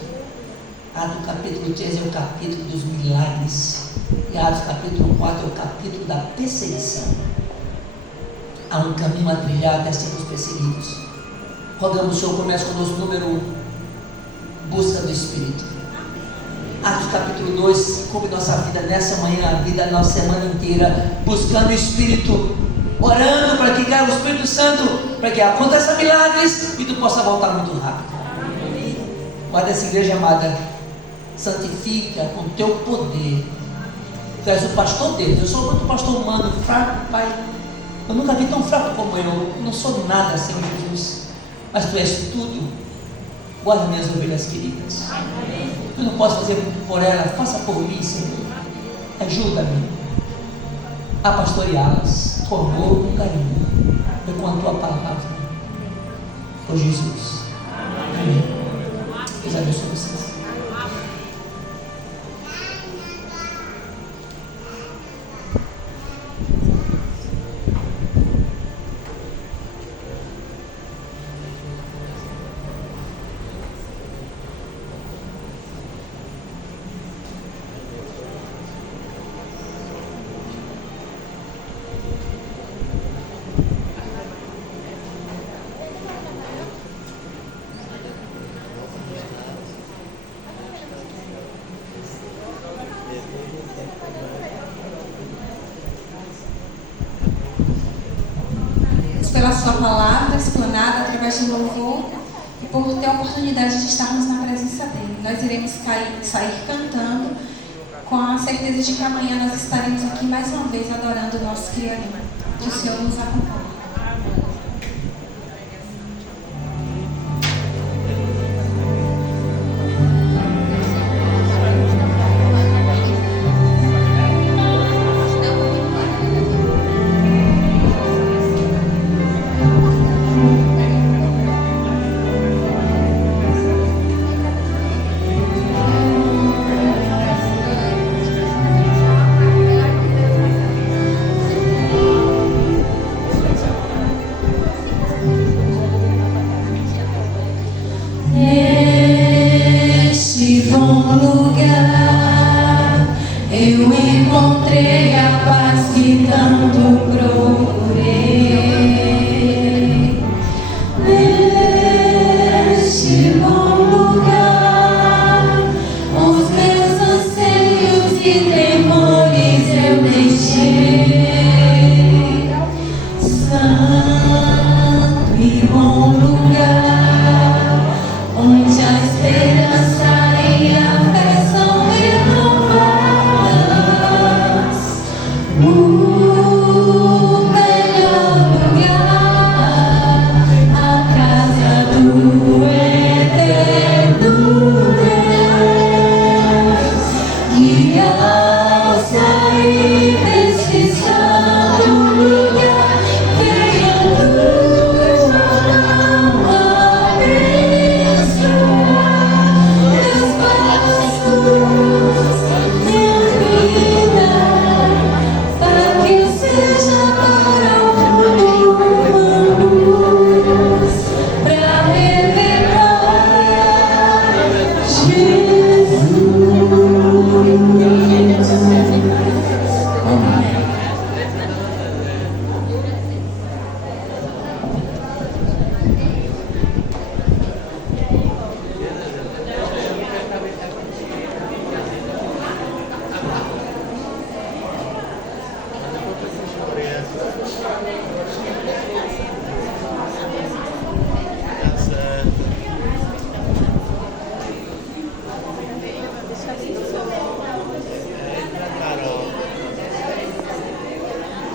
Atos capítulo 13 é o capítulo dos milagres. E Atos capítulo 4 é o capítulo da perseguição. Há um caminho a trilhar até sermos perseguidos. Rogamos o Senhor, comece conosco, número 1, busca do Espírito. Atos capítulo 2, como nossa vida nessa manhã, a vida da nossa semana inteira, buscando o Espírito, orando para que caia o Espírito Santo, para que aconteça milagres e tu possa voltar muito rápido. Guarda essa igreja amada, santifica com teu poder. Tu és o pastor deles. Eu sou muito pastor humano, fraco, Pai. Eu nunca vi tão fraco como eu não sou nada, Senhor Jesus, mas tu és tudo. Guarda minhas ovelhas queridas. Eu não posso fazer muito por ela, faça por mim, Senhor. Ajuda-me a pastoreá-las com amor, com carinho e com a tua palavra. Por Jesus. Amém. Deus abençoe vocês. pela sua palavra explanada através do louvor e por ter a oportunidade de estarmos na presença dele. Nós iremos sair cantando com a certeza de que amanhã nós estaremos aqui mais uma vez adorando o nosso Criador. Que o Senhor nos acompanhe. Neste bom lugar eu encontrei a paz que tanto